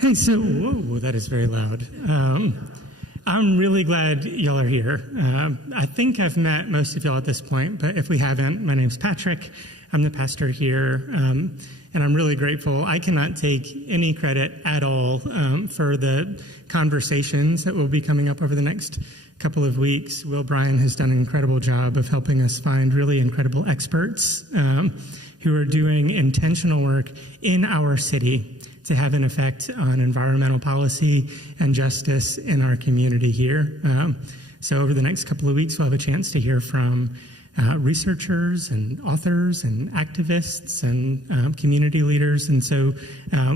Hey, so, whoa, that is very loud. I'm really glad y'all are here. I think I've met most of y'all at this point, but if we haven't, my name's Patrick. I'm the pastor here, and I'm really grateful. I cannot take any credit at all for the conversations that will be coming up over the next couple of weeks. Will Bryan has done an incredible job of helping us find really incredible experts who are doing intentional work in our city to have an effect on environmental policy and justice in our community here. So over the next couple of weeks, we'll have a chance to hear from researchers and authors and activists and community leaders. And so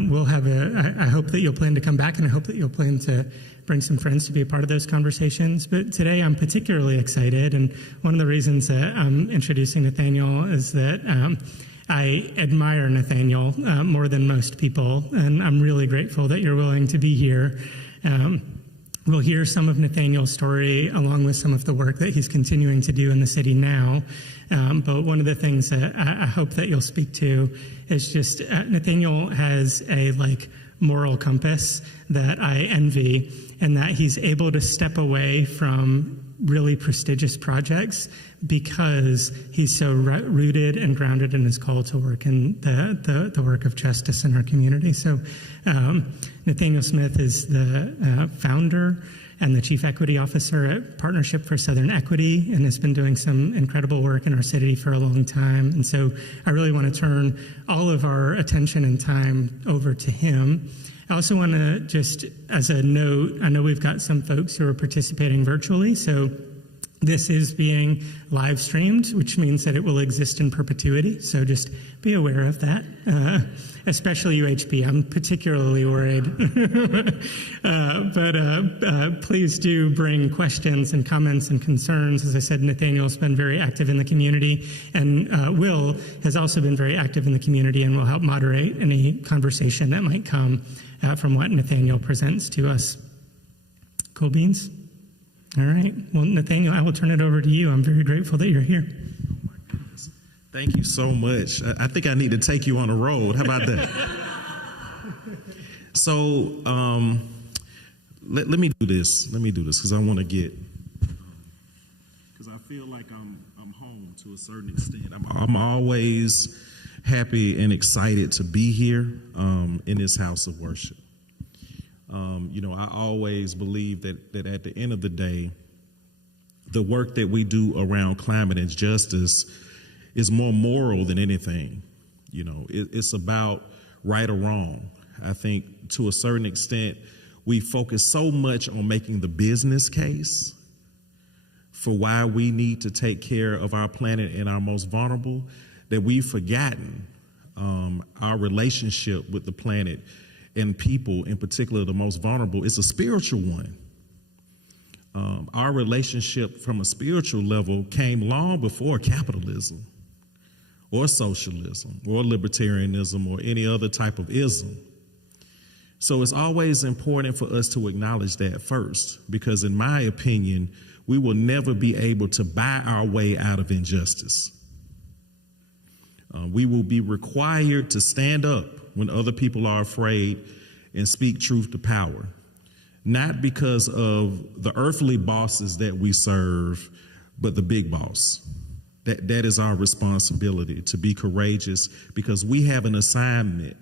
we'll have I hope that you'll plan to come back, and I hope that you'll plan to bring some friends to be a part of those conversations. But today I'm particularly excited, and one of the reasons that I'm introducing Nathaniel is that I admire Nathaniel more than most people, and I'm really grateful that you're willing to be here. We'll hear some of Nathaniel's story along with some of the work that he's continuing to do in the city now. But one of the things that I hope that you'll speak to is just Nathaniel has a moral compass that I envy, and that he's able to step away from really prestigious projects because he's so rooted and grounded in his call to work in the work of justice in our community. So Nathaniel Smith is the founder and the Chief Equity Officer at Partnership for Southern Equity, and has been doing some incredible work in our city for a long time. And so I really want to turn all of our attention and time over to him. I also want to just, as a note, I know we've got some folks who are participating virtually, so this is being live streamed, which means that it will exist in perpetuity, so just be aware of that, especially UHP. I'm particularly worried. But please do bring questions and comments and concerns. As I said, Nathaniel's been very active in the community, and Will has also been very active in the community and will help moderate any conversation that might come from what Nathaniel presents to us. Cool beans? All right. Well, Nathaniel, I will turn it over to you. I'm very grateful that you're here. Oh, my goodness. Thank you so much. I think I need to take you on a road. How about that? So let me do this. Let me do this because I want to get, because I feel like I'm home to a certain extent. I'm always happy and excited to be here in this house of worship. I always believe that at the end of the day, the work that we do around climate and justice is more moral than anything. It's about right or wrong. I think to a certain extent, we focus so much on making the business case for why we need to take care of our planet and our most vulnerable that we've forgotten our relationship with the planet and people, in particular the most vulnerable. It's a spiritual one. Our relationship from a spiritual level came long before capitalism or socialism or libertarianism or any other type of ism. So it's always important for us to acknowledge that first, because in my opinion, we will never be able to buy our way out of injustice. We will be required to stand up when other people are afraid and speak truth to power, not because of the earthly bosses that we serve, but the big boss. That is our responsibility, to be courageous, because we have an assignment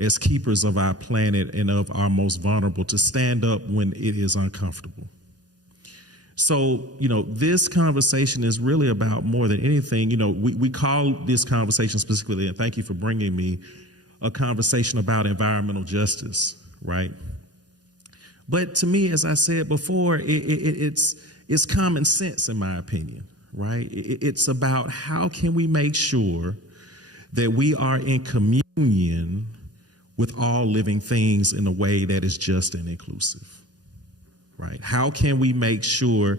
as keepers of our planet and of our most vulnerable to stand up when it is uncomfortable. So, this conversation is really about more than anything. We call this conversation specifically, and thank you for bringing me, a conversation about environmental justice, right? But to me, as I said before, it's common sense, in my opinion, right? It's about how can we make sure that we are in communion with all living things in a way that is just and inclusive. Right? How can we make sure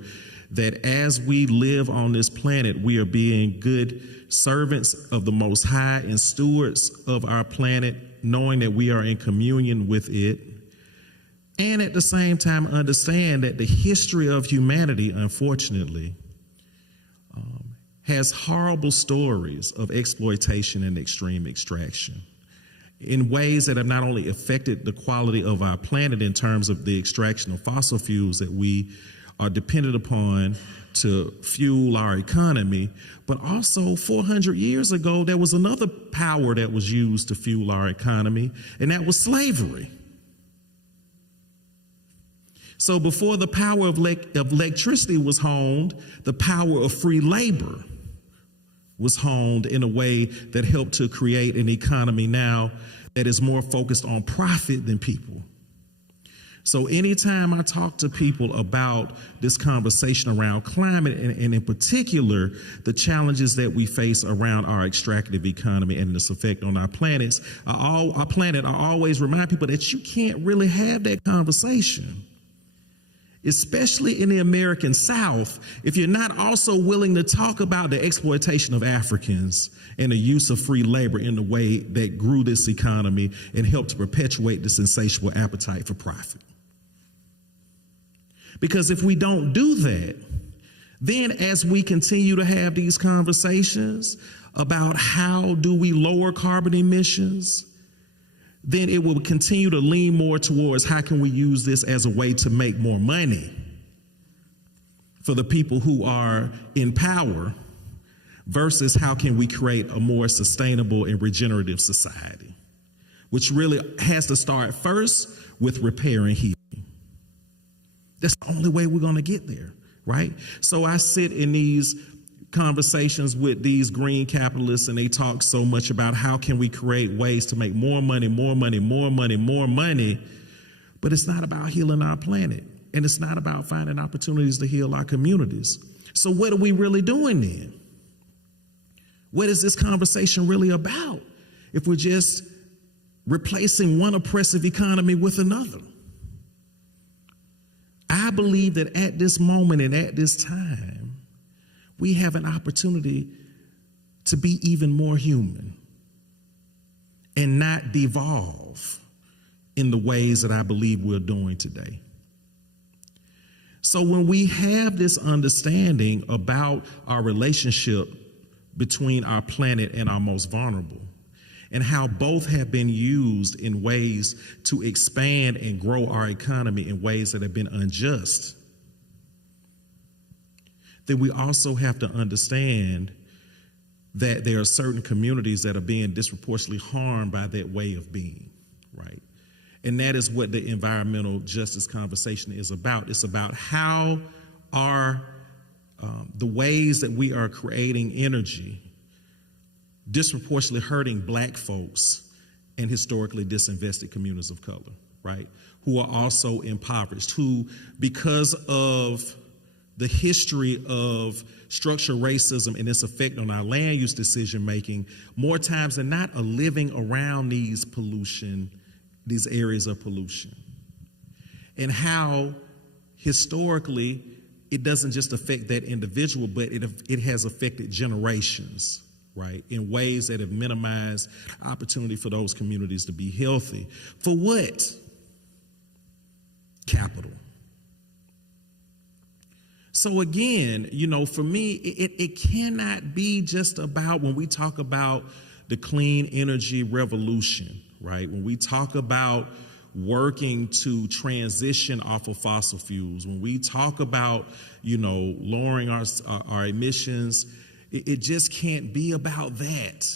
that as we live on this planet, we are being good servants of the Most High and stewards of our planet, knowing that we are in communion with it, and at the same time understand that the history of humanity, unfortunately, has horrible stories of exploitation and extreme extraction. in ways that have not only affected the quality of our planet in terms of the extraction of fossil fuels that we are dependent upon to fuel our economy, but also 400 years ago, there was another power that was used to fuel our economy, and that was slavery. So before the power of electricity was honed, the power of free labor was honed in a way that helped to create an economy now that is more focused on profit than people. So anytime I talk to people about this conversation around climate and in particular the challenges that we face around our extractive economy and its effect on our planet, I always remind people that you can't really have that conversation, especially in the American South, if you're not also willing to talk about the exploitation of Africans and the use of free labor in the way that grew this economy and helped to perpetuate this insatiable appetite for profit. Because if we don't do that, then as we continue to have these conversations about how do we lower carbon emissions, then it will continue to lean more towards how can we use this as a way to make more money for the people who are in power versus how can we create a more sustainable and regenerative society, which really has to start first with repair and healing. That's the only way we're going to get there, right? So I sit in these conversations with these green capitalists, and they talk so much about how can we create ways to make more money, more money, more money, more money, but it's not about healing our planet, and it's not about finding opportunities to heal our communities. So what are we really doing then? What is this conversation really about if we're just replacing one oppressive economy with another? I believe that at this moment and at this time, we have an opportunity to be even more human and not devolve in the ways that I believe we're doing today. So when we have this understanding about our relationship between our planet and our most vulnerable, and how both have been used in ways to expand and grow our economy in ways that have been unjust, then we also have to understand that there are certain communities that are being disproportionately harmed by that way of being, right? And that is what the environmental justice conversation is about. It's about how are the ways that we are creating energy disproportionately hurting Black folks and historically disinvested communities of color, right? Who are also impoverished, who, because of the history of structural racism and its effect on our land use decision making, more times than not are living around these areas of pollution. And how historically it doesn't just affect that individual, but it has affected generations, right, in ways that have minimized opportunity for those communities to be healthy. For what? Capital. So again, for me, it cannot be just about when we talk about the clean energy revolution, right? When we talk about working to transition off of fossil fuels, when we talk about, lowering our emissions, it just can't be about that.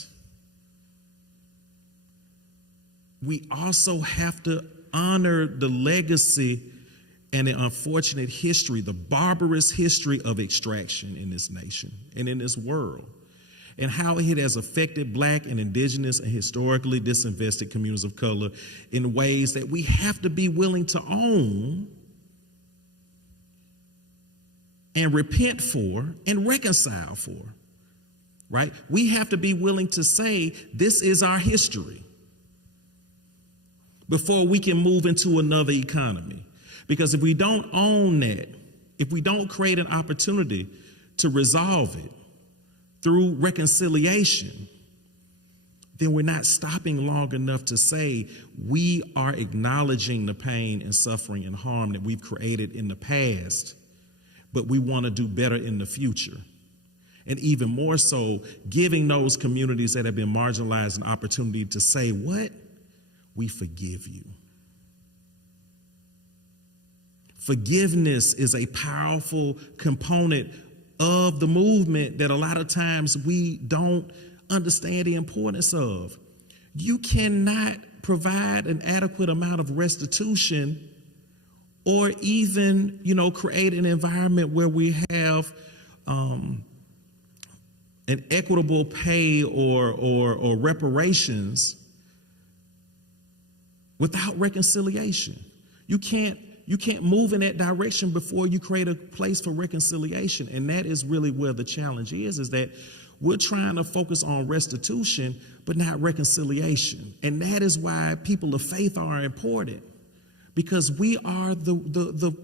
We also have to honor the legacy and the unfortunate history, the barbarous history of extraction in this nation and in this world, and how it has affected Black and indigenous and historically disinvested communities of color in ways that we have to be willing to own and repent for and reconcile for. Right? We have to be willing to say, this is our history before we can move into another economy. Because if we don't own that, if we don't create an opportunity to resolve it through reconciliation, then we're not stopping long enough to say we are acknowledging the pain and suffering and harm that we've created in the past, but we want to do better in the future. And even more so, giving those communities that have been marginalized an opportunity to say, what? we forgive you. Forgiveness is a powerful component of the movement that a lot of times we don't understand the importance of. You cannot provide an adequate amount of restitution or even, create an environment where we have an equitable pay or reparations without reconciliation. You can't move in that direction before you create a place for reconciliation. And that is really where the challenge is that we're trying to focus on restitution, but not reconciliation. And that is why people of faith are important, because we are the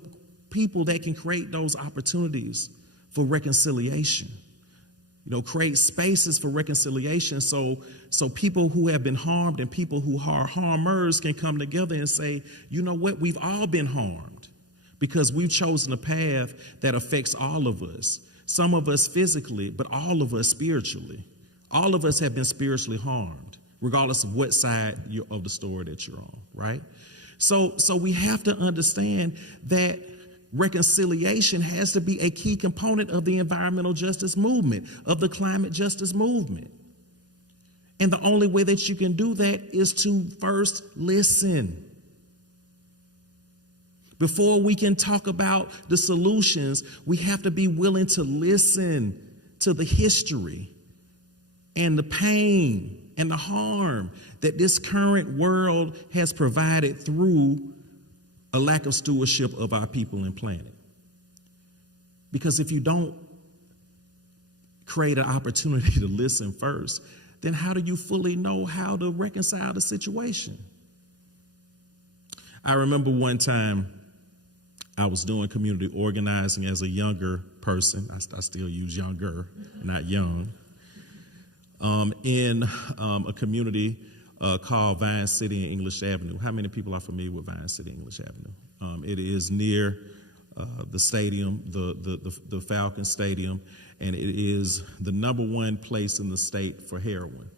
people that can create those opportunities for reconciliation. Create spaces for reconciliation so people who have been harmed and people who are harmers can come together and say, you know what, we've all been harmed because we've chosen a path that affects all of us. Some of us physically, but all of us spiritually. All of us have been spiritually harmed, regardless of what side of the story that you're on, right? So we have to understand that reconciliation has to be a key component of the environmental justice movement, of the climate justice movement. And the only way that you can do that is to first listen. Before we can talk about the solutions, we have to be willing to listen to the history and the pain and the harm that this current world has provided through a lack of stewardship of our people and planet. Because if you don't create an opportunity to listen first, then how do you fully know how to reconcile the situation? I remember one time I was doing community organizing as a younger person. I still use younger, not young, in a community called Vine City and English Avenue. How many people are familiar with Vine City and English Avenue? It is near the stadium, the Falcon Stadium, and it is the #1 place in the state for heroin,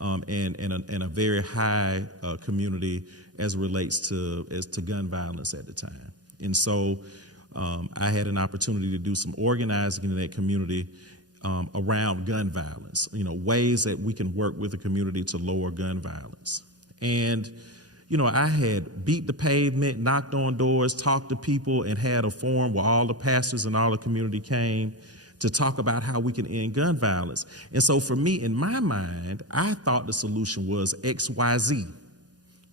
and a very high community as it relates to gun violence at the time. And so I had an opportunity to do some organizing in that community around gun violence, ways that we can work with the community to lower gun violence. And, I had beat the pavement, knocked on doors, talked to people, and had a forum where all the pastors and all the community came to talk about how we can end gun violence. And so for me, in my mind, I thought the solution was XYZ.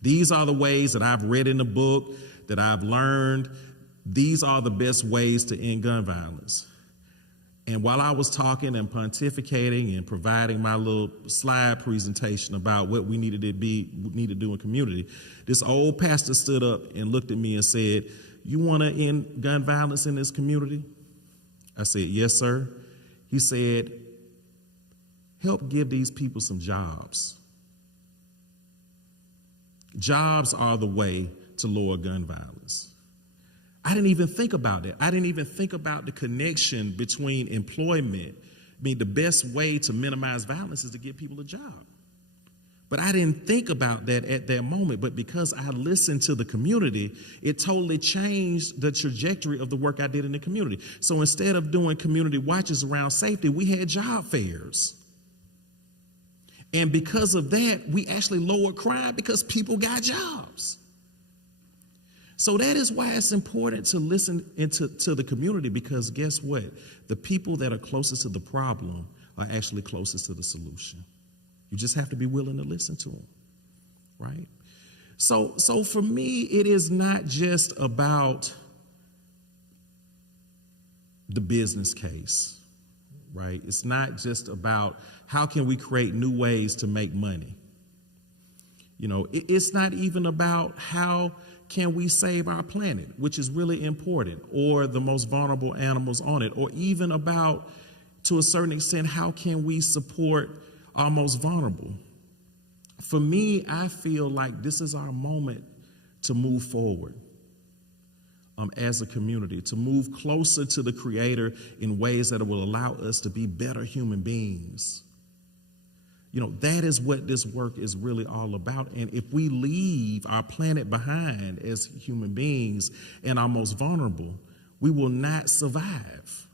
These are the ways that I've read in the book, that I've learned. These are the best ways to end gun violence. And while I was talking and pontificating and providing my little slide presentation about what we needed to do in community, this old pastor stood up and looked at me and said, "You want to end gun violence in this community?" I said, "Yes, sir." He said, "Help give these people some jobs. Jobs are the way to lower gun violence." I didn't even think about that. I didn't even think about the connection between employment. I mean, the best way to minimize violence is to give people a job. But I didn't think about that at that moment. But because I listened to the community, it totally changed the trajectory of the work I did in the community. So instead of doing community watches around safety, we had job fairs. And because of that, we actually lowered crime because people got jobs. So that is why it's important to listen to the community, because guess what? The people that are closest to the problem are actually closest to the solution. You just have to be willing to listen to them, right? So for me, it is not just about the business case, right? It's not just about how can we create new ways to make money. It's not even about how can we save our planet, which is really important, or the most vulnerable animals on it, or even about, to a certain extent, how can we support our most vulnerable. For me, I feel like this is our moment to move forward as a community, to move closer to the Creator in ways that will allow us to be better human beings. That is what this work is really all about. And if we leave our planet behind as human beings and are most vulnerable, we will not survive.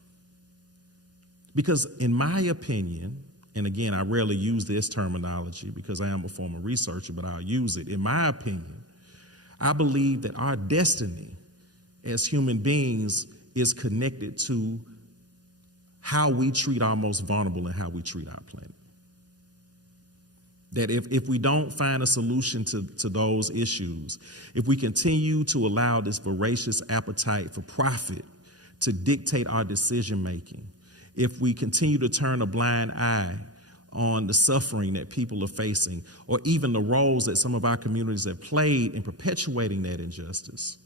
Because in my opinion, and again, I rarely use this terminology because I am a former researcher, but I'll use it. In my opinion, I believe that our destiny as human beings is connected to how we treat our most vulnerable and how we treat our planet. That if we don't find a solution to those issues, if we continue to allow this voracious appetite for profit to dictate our decision making, if we continue to turn a blind eye on the suffering that people are facing, or even the roles that some of our communities have played in perpetuating that injustice,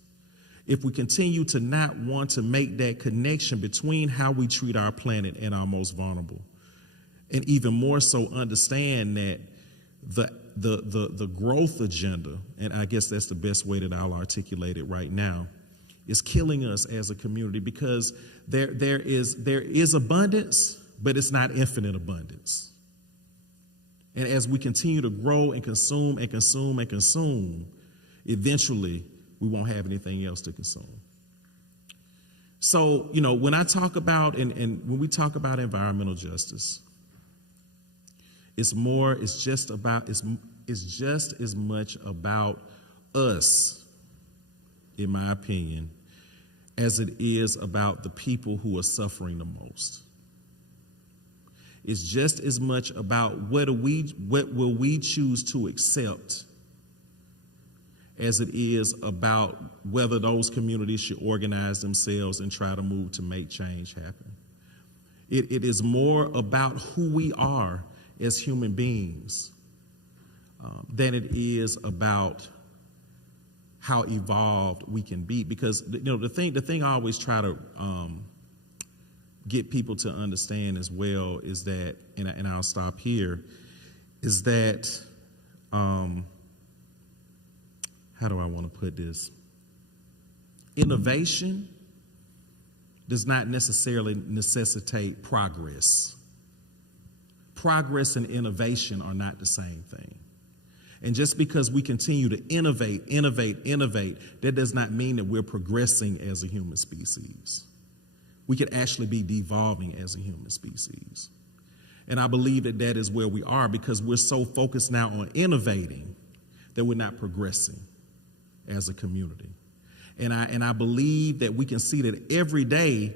if we continue to not want to make that connection between how we treat our planet and our most vulnerable, and even more so understand that the growth agenda, and I guess that's the best way that I'll articulate it right now, is killing us as a community, because there is abundance, but it's not infinite abundance. And as we continue to grow and consume and consume and consume, eventually we won't have anything else to consume. So, when I talk about and when we talk about environmental justice, it's just as much about us, in my opinion, as it is about the people who are suffering the most. It's just as much about what will we choose to accept as it is about whether those communities should organize themselves and try to move to make change happen. It is more about who we are as human beings than it is about how evolved we can be. Because the thing I always try to get people to understand as well is that, and I'll stop here, is that how do I want to put this? Innovation does not necessarily necessitate progress. Progress and innovation are not the same thing. And just because we continue to innovate, that does not mean that we're progressing as a human species. We could actually be devolving as a human species. And I believe that is where we are, because we're so focused now on innovating that we're not progressing as a community. And I believe that we can see that every day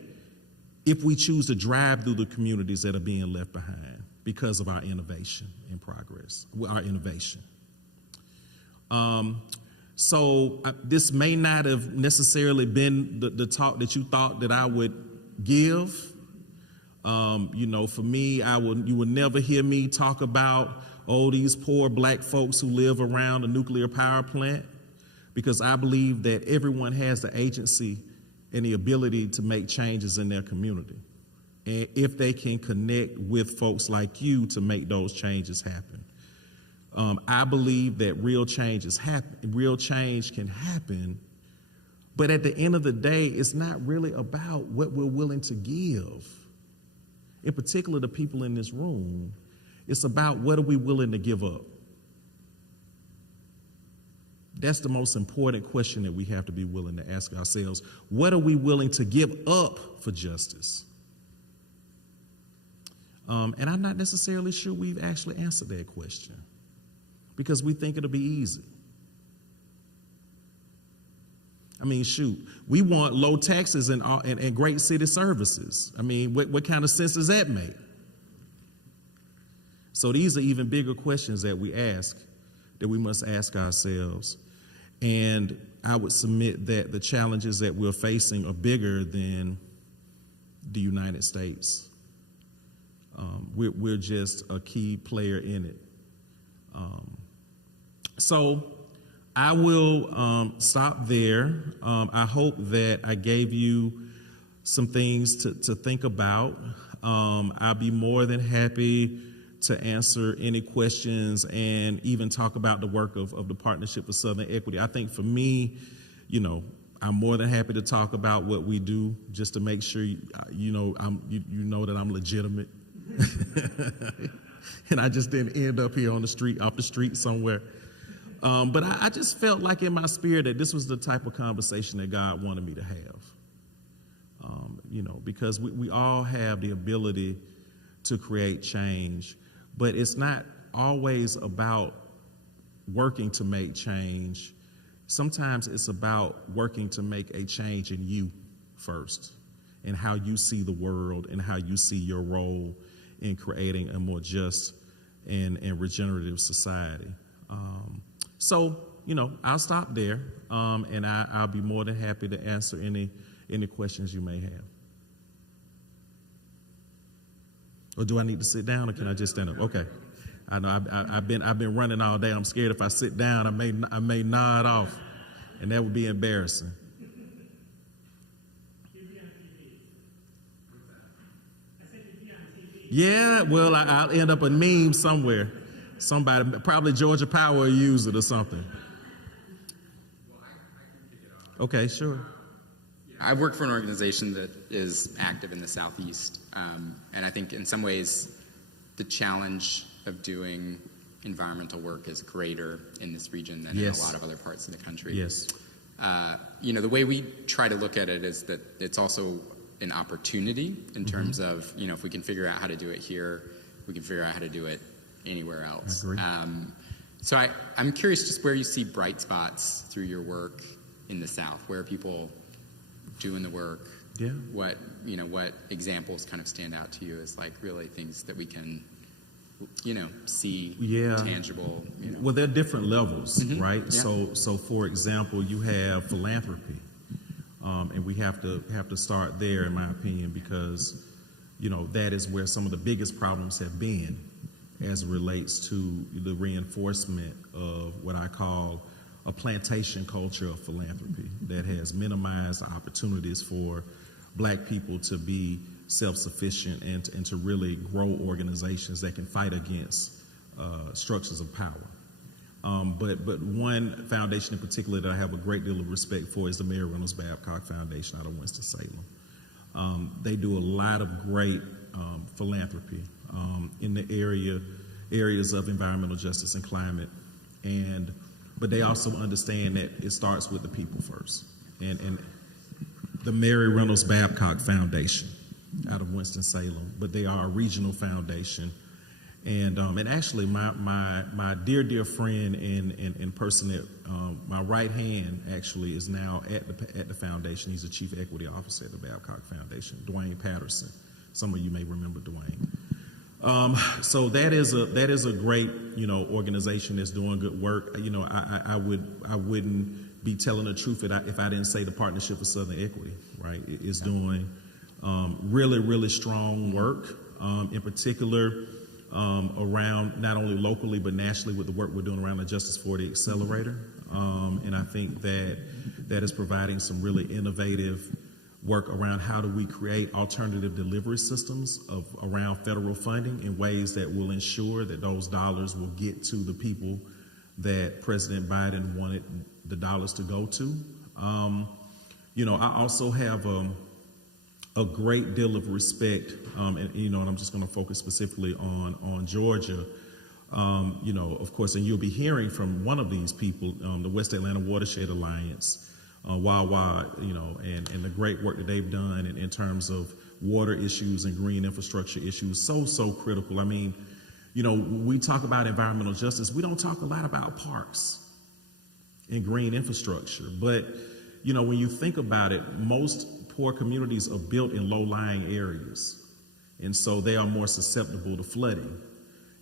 if we choose to drive through the communities that are being left behind because of our innovation and progress, our innovation. So this may not have necessarily been the talk that you thought that I would give. For me, you would never hear me talk about, these poor black folks who live around a nuclear power plant, because I believe that everyone has the agency and the ability to make changes in their community. And if they can connect with folks like you to make those changes happen. I believe that real change can happen, but at the end of the day, it's not really about what we're willing to give. In particular, the people in this room, it's about what are we willing to give up. That's the most important question that we have to be willing to ask ourselves. What are we willing to give up for justice? And I'm not necessarily sure we've actually answered that question, because we think it'll be easy. I mean, shoot, we want low taxes and great city services. I mean, what kind of sense does that make? So these are even bigger questions that we must ask ourselves. And I would submit that the challenges that we're facing are bigger than the United States. We're just a key player in it. So I will stop there. I hope that I gave you some things to think about. I'll be more than happy to answer any questions and even talk about the work of the Partnership for Southern Equity. I think for me, I'm more than happy to talk about what we do, just to make sure you know that I'm legitimate. and I just didn't end up here on the street, off the street somewhere. But I just felt like in my spirit that this was the type of conversation that God wanted me to have. Because we all have the ability to create change, but it's not always about working to make change. Sometimes it's about working to make a change in you first, and how you see the world and how you see your role in creating a more just and regenerative society. So, I'll stop there, and I'll be more than happy to answer any questions you may have. Or do I need to sit down, or can I just stand up? Okay. I know I've been running all day. I'm scared if I sit down, I may nod off, and that would be embarrassing. Yeah, well, I'll end up a meme somewhere. Somebody, probably Georgia Power will use it or something. Okay, sure. I work for an organization that is active in the Southeast, and I think in some ways the challenge of doing environmental work is greater in this region than in a lot of other parts of the country. Yes. The way we try to look at it is that it's also an opportunity in terms of, if we can figure out how to do it here, we can figure out how to do it anywhere else. I agree. So I'm curious just where you see bright spots through your work in the South, where are people doing the work? Yeah. What examples kind of stand out to you as like really things that we can, see tangible. Well, there are different levels, right? Yeah. So for example, you have philanthropy, and we have to start there, in my opinion, because that is where some of the biggest problems have been, as it relates to the reinforcement of what I call a plantation culture of philanthropy that has minimized the opportunities for Black people to be self-sufficient and to really grow organizations that can fight against structures of power. But one foundation in particular that I have a great deal of respect for is the Mary Reynolds Babcock Foundation out of Winston-Salem. They do a lot of great philanthropy in the areas of environmental justice and climate, but they also understand that it starts with the people first. And the Mary Reynolds Babcock Foundation out of Winston-Salem, but they are a regional foundation. And actually, my dear friend and person that my right hand actually is now at the foundation. He's the chief equity officer at the Babcock Foundation, Dwayne Patterson. Some of you may remember Dwayne. So that is a great organization that's doing good work. I wouldn't be telling the truth if I didn't say the Partnership for Southern Equity, right, is doing really strong work, in particular. Around not only locally but nationally with the work we're doing around the Justice 40 Accelerator. And I think that is providing some really innovative work around how do we create alternative delivery systems around federal funding in ways that will ensure that those dollars will get to the people that President Biden wanted the dollars to go to. I also have a great deal of respect, and I'm just going to focus specifically on Georgia. Of course, and you'll be hearing from one of these people, the West Atlanta Watershed Alliance, WAWA, and the great work that they've done in terms of water issues and green infrastructure issues, so critical. I mean, we talk about environmental justice. We don't talk a lot about parks and green infrastructure, but when you think about it, most poor communities are built in low-lying areas, and so they are more susceptible to flooding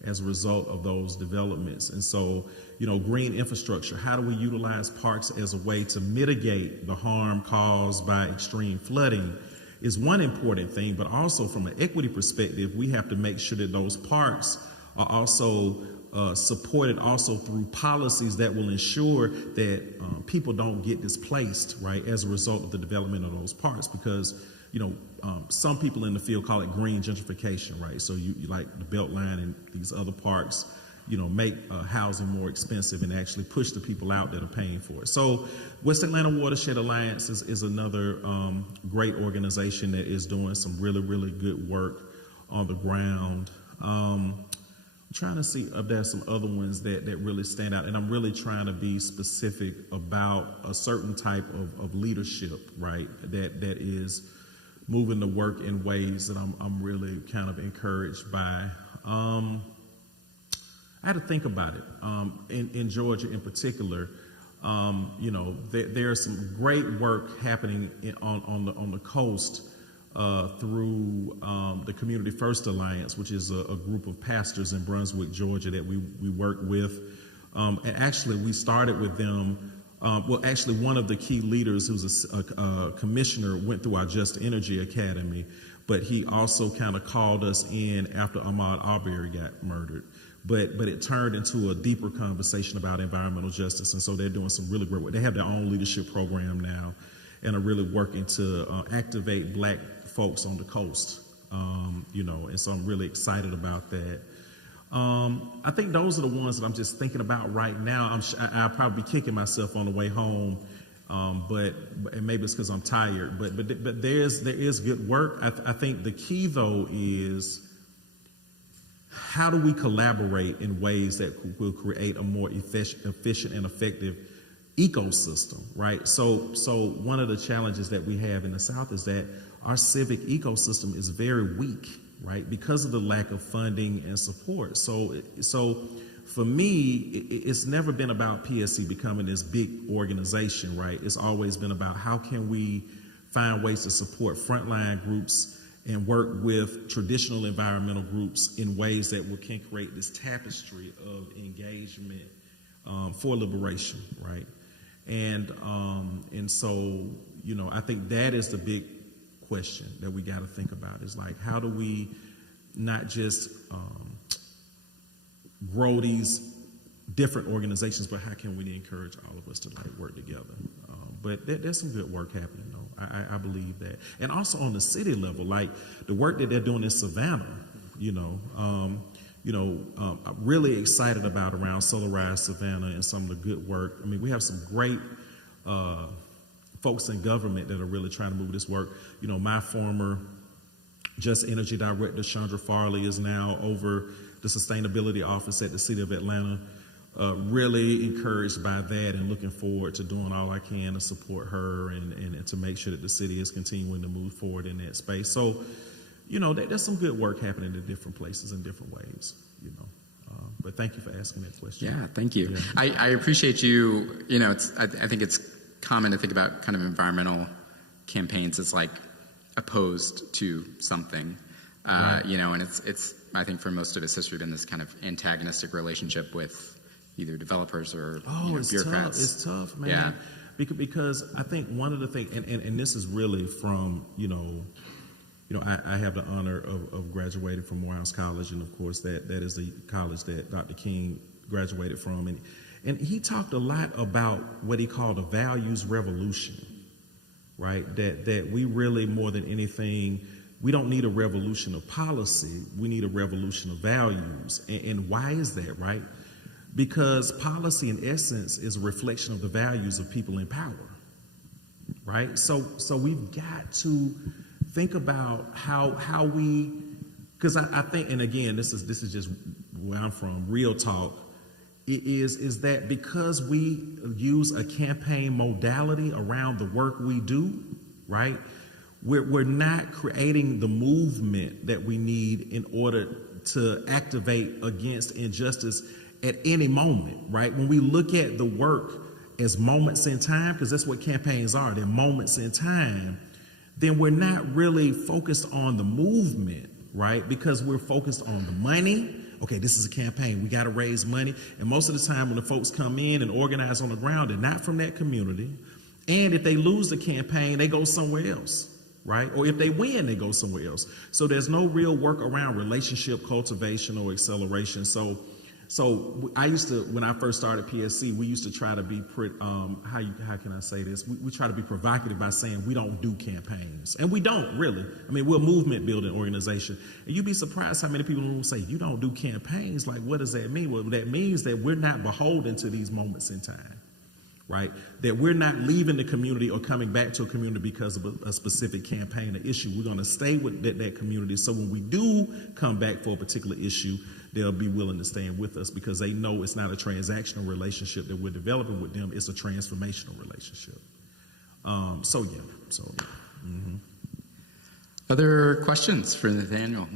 as a result of those developments. And so, green infrastructure, how do we utilize parks as a way to mitigate the harm caused by extreme flooding is one important thing, but also from an equity perspective, we have to make sure that those parks are also supported also through policies that will ensure that people don't get displaced, right, as a result of the development of those parks, because some people in the field call it green gentrification, right? So you like the Beltline and these other parks, make housing more expensive and actually push the people out that are paying for it. So West Atlanta Watershed Alliance is another great organization that is doing some really good work on the ground. trying to see if there's some other ones that really stand out, and I'm really trying to be specific about a certain type of leadership, right? That is moving the work in ways that I'm really kind of encouraged by. I had to think about it. In Georgia, in particular, there's some great work happening on the coast. Through the Community First Alliance, which is a group of pastors in Brunswick, Georgia, that we work with. And actually, we started with them. One of the key leaders, who's a commissioner, went through our Just Energy Academy, but he also kind of called us in after Ahmaud Arbery got murdered. But it turned into a deeper conversation about environmental justice, and so they're doing some really great work. They have their own leadership program now, and are really working to activate Black folks on the coast, and so I'm really excited about that. I think those are the ones that I'm just thinking about right now. I'll probably be kicking myself on the way home, and maybe it's because I'm tired. But there is good work. I think the key though is how do we collaborate in ways that will create a more efficient and effective ecosystem, right? So one of the challenges that we have in the South is that our civic ecosystem is very weak, right? Because of the lack of funding and support. So for me, it's never been about PSC becoming this big organization, right? It's always been about how can we find ways to support frontline groups and work with traditional environmental groups in ways that can create this tapestry of engagement for liberation, right? And so, I think that is the big question that we got to think about, is like, how do we not just grow these different organizations, but how can we encourage all of us to work together? But there's some good work happening, though. I believe that. And also on the city level, like the work that they're doing in Savannah, I'm really excited about around Solarized Savannah and some of the good work. I mean, we have some great folks in government that are really trying to move this work. My former Just Energy Director, Chandra Farley, is now over the Sustainability Office at the City of Atlanta. Really encouraged by that and looking forward to doing all I can to support her and to make sure that the city is continuing to move forward in that space. So, there's some good work happening in different places in different ways, But thank you for asking that question. Yeah, thank you. Yeah. I appreciate you. I think it's common to think about kind of environmental campaigns as like opposed to something, Right. and it's I think for most of its history been this kind of antagonistic relationship with either developers or it's bureaucrats. It's tough, man. Yeah. Because I think one of the things, and this is really from, I have the honor of graduating from Morehouse College, and of course that is the college that Dr. King graduated from, and he talked a lot about what he called a values revolution, right? That we really, more than anything, we don't need a revolution of policy, we need a revolution of values. And why is that, right? Because policy, in essence, is a reflection of the values of people in power, right? So we've got to think about how we, because I think, and again, this is just where I'm from, real talk, is that because we use a campaign modality around the work we do, right? We're not creating the movement that we need in order to activate against injustice at any moment, right? When we look at the work as moments in time, because that's what campaigns are, they're moments in time, then we're not really focused on the movement, right? Because we're focused on the money. Okay, this is a campaign, we got to raise money. And most of the time when the folks come in and organize on the ground, they're not from that community. And if they lose the campaign, they go somewhere else, right? Or if they win, they go somewhere else. So there's no real work around relationship cultivation or acceleration. So I used to, when I first started PSC, we used to try to be, how can I say this? We try to be provocative by saying we don't do campaigns. And we don't, really. I mean, we're a movement building organization. And you'd be surprised how many people will say, you don't do campaigns. Like, what does that mean? Well, that means that we're not beholden to these moments in time, right? That we're not leaving the community or coming back to a community because of a specific campaign or issue. We're going to stay with that community. So when we do come back for a particular issue, they'll be willing to stand with us because they know it's not a transactional relationship that we're developing with them. It's a transformational relationship. Mm-hmm. Other questions for Nathaniel?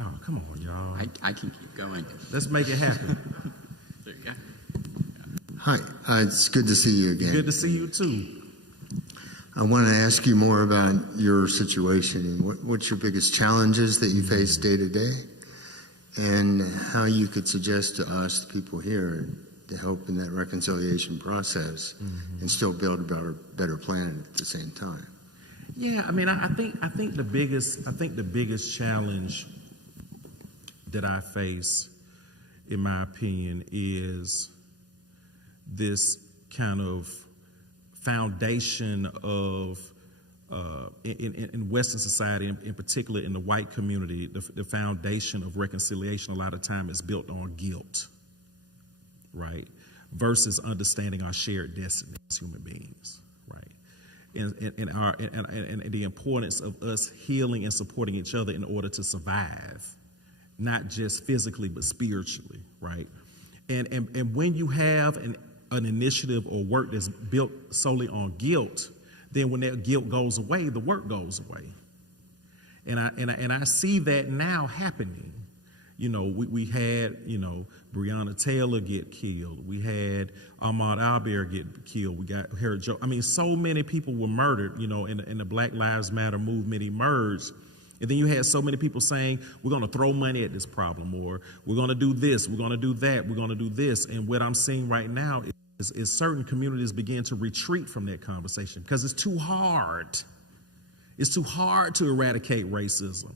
Oh, come on, y'all. I can keep going. Let's make it happen. There you go. Hi, it's good to see you again. Good to see you too. I want to ask you more about your situation and what's your biggest challenges that you face day to day, and how you could suggest to us, the people here, to help in that reconciliation process and still build a better planet at the same time. Yeah, I mean, I think the biggest challenge that I face, in my opinion, is this kind of foundation of in Western society, in particular in the white community, the foundation of reconciliation a lot of time is built on guilt, right? Versus understanding our shared destiny as human beings, right? And the importance of us healing and supporting each other in order to survive, not just physically but spiritually, right? And when you have an initiative or work that's built solely on guilt, then when that guilt goes away, the work goes away. And I see that now happening. You know, we had, Breonna Taylor get killed. We had Ahmaud Arbery get killed. We got Harriet Joe. I mean, so many people were murdered, and the Black Lives Matter movement emerged. And then you had so many people saying, we're going to throw money at this problem, or we're going to do this, we're going to do that, we're going to do this. And what I'm seeing right now is certain communities begin to retreat from that conversation because it's too hard. It's too hard to eradicate racism,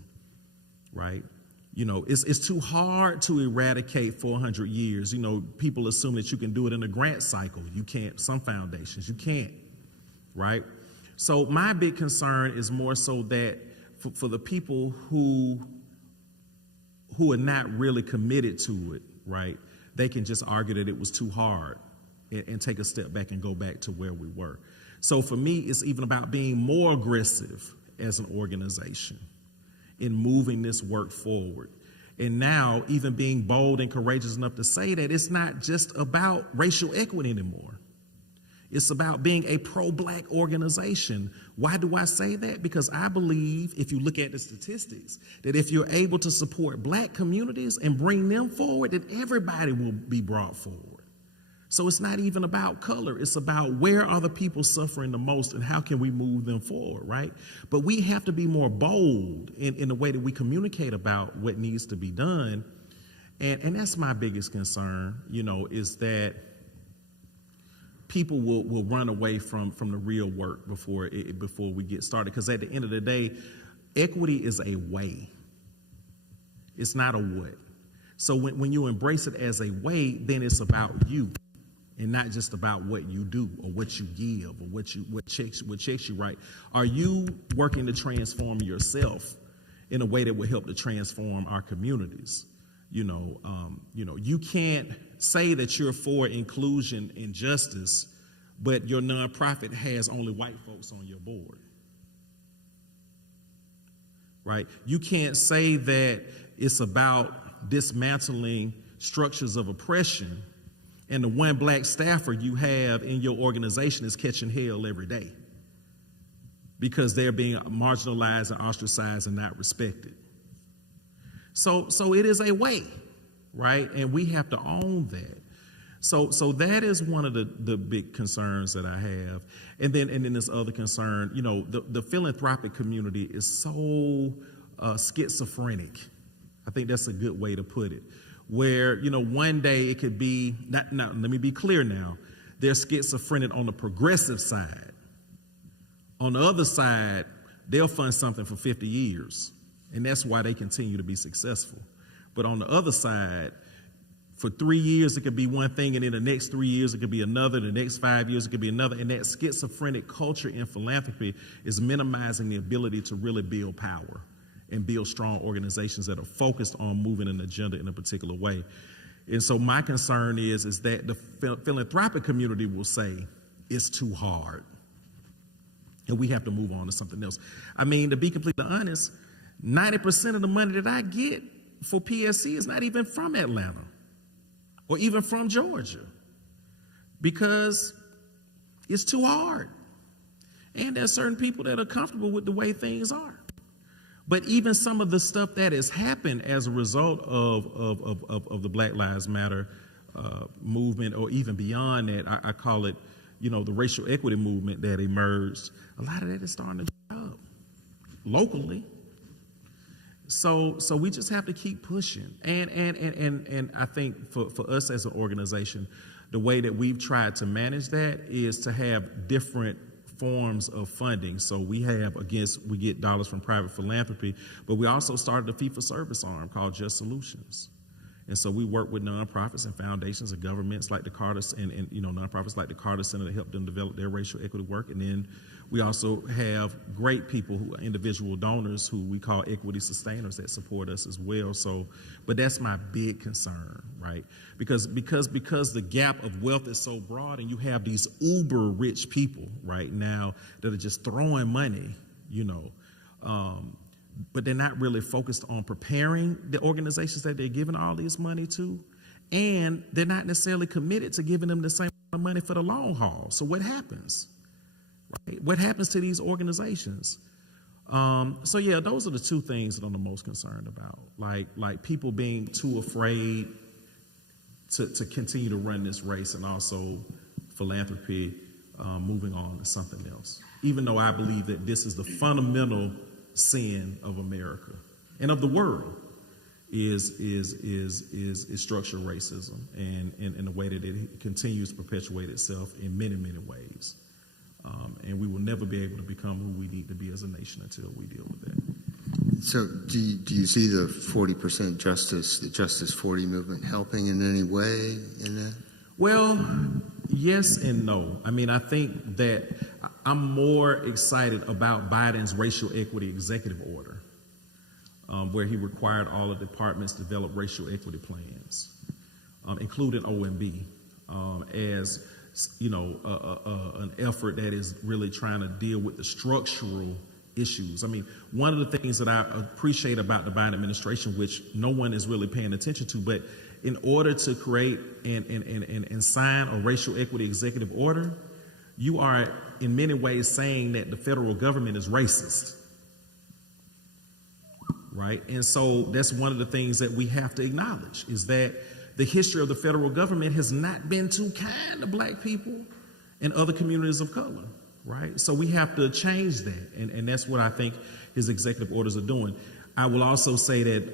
right? It's too hard to eradicate 400 years. People assume that you can do it in a grant cycle. You can't. Some foundations, you can't, right? So my big concern is more so that for the people who are not really committed to it, right, they can just argue that it was too hard and take a step back and go back to where we were. So for me, it's even about being more aggressive as an organization in moving this work forward. And now even being bold and courageous enough to say that it's not just about racial equity anymore. It's about being a pro-Black organization. Why do I say that? Because I believe, if you look at the statistics, that if you're able to support Black communities and bring them forward, that everybody will be brought forward. So it's not even about color. It's about where are the people suffering the most and how can we move them forward, right? But we have to be more bold in the way that we communicate about what needs to be done. And that's my biggest concern, is that people will run away from the real work before we get started. Because at the end of the day, equity is a way. It's not a what. So when you embrace it as a way, then it's about you and not just about what you do or what you give or what checks you right. Are you working to transform yourself in a way that will help to transform our communities? You can't say that you're for inclusion and justice, but your nonprofit has only white folks on your board, right? You can't say that it's about dismantling structures of oppression, and the one Black staffer you have in your organization is catching hell every day because they're being marginalized and ostracized and not respected. So it is a way, right? And we have to own that. So that is one of the big concerns that I have. And then this other concern, the philanthropic community is so schizophrenic. I think that's a good way to put it. Where, one day it could be, let me be clear now, they're schizophrenic on the progressive side. On the other side, they'll fund something for 50 years. And that's why they continue to be successful. But on the other side, for 3 years, it could be one thing, and in the next 3 years, it could be another. The next 5 years, it could be another. And that schizophrenic culture in philanthropy is minimizing the ability to really build power and build strong organizations that are focused on moving an agenda in a particular way. And so my concern is that the philanthropic community will say it's too hard and we have to move on to something else. I mean, to be completely honest, 90% of the money that I get for PSC is not even from Atlanta or even from Georgia because it's too hard. And there's certain people that are comfortable with the way things are. But even some of the stuff that has happened as a result of the Black Lives Matter movement, or even beyond that, I call it, the racial equity movement that emerged, a lot of that is starting to dry up locally. So we just have to keep pushing. And I think for us as an organization, the way that we've tried to manage that is to have different forms of funding. So we get dollars from private philanthropy, but we also started a fee-for-service arm called Just Solutions. And so we work with nonprofits and foundations and governments like the Carter and nonprofits like the Carter Center to help them develop their racial equity work. And then we also have great people who are individual donors who we call equity sustainers that support us as well. So, but that's my big concern, right? Because the gap of wealth is so broad, and you have these uber rich people right now that are just throwing money, but they're not really focused on preparing the organizations that they're giving all this money to, and they're not necessarily committed to giving them the same amount of money for the long haul. So what happens? Right? What happens to these organizations? So yeah, those are the two things that I'm the most concerned about. Like people being too afraid to continue to run this race, and also philanthropy moving on to something else. Even though I believe that this is the fundamental sin of America and of the world is structural racism, and the way that it continues to perpetuate itself in many, many ways. And we will never be able to become who we need to be as a nation until we deal with that. So do you see the 40% justice, the Justice 40 movement helping in any way in that? Well, yes and no. I mean, I think that I'm more excited about Biden's racial equity executive order, where he required all the departments to develop racial equity plans, including OMB, as an effort that is really trying to deal with the structural issues. I mean, one of the things that I appreciate about the Biden administration, which no one is really paying attention to, but in order to create and sign a racial equity executive order, you are in many ways saying that the federal government is racist, right? And so that's one of the things that we have to acknowledge, is that the history of the federal government has not been too kind to Black people and other communities of color, right? So we have to change that, and that's what I think his executive orders are doing. I will also say that,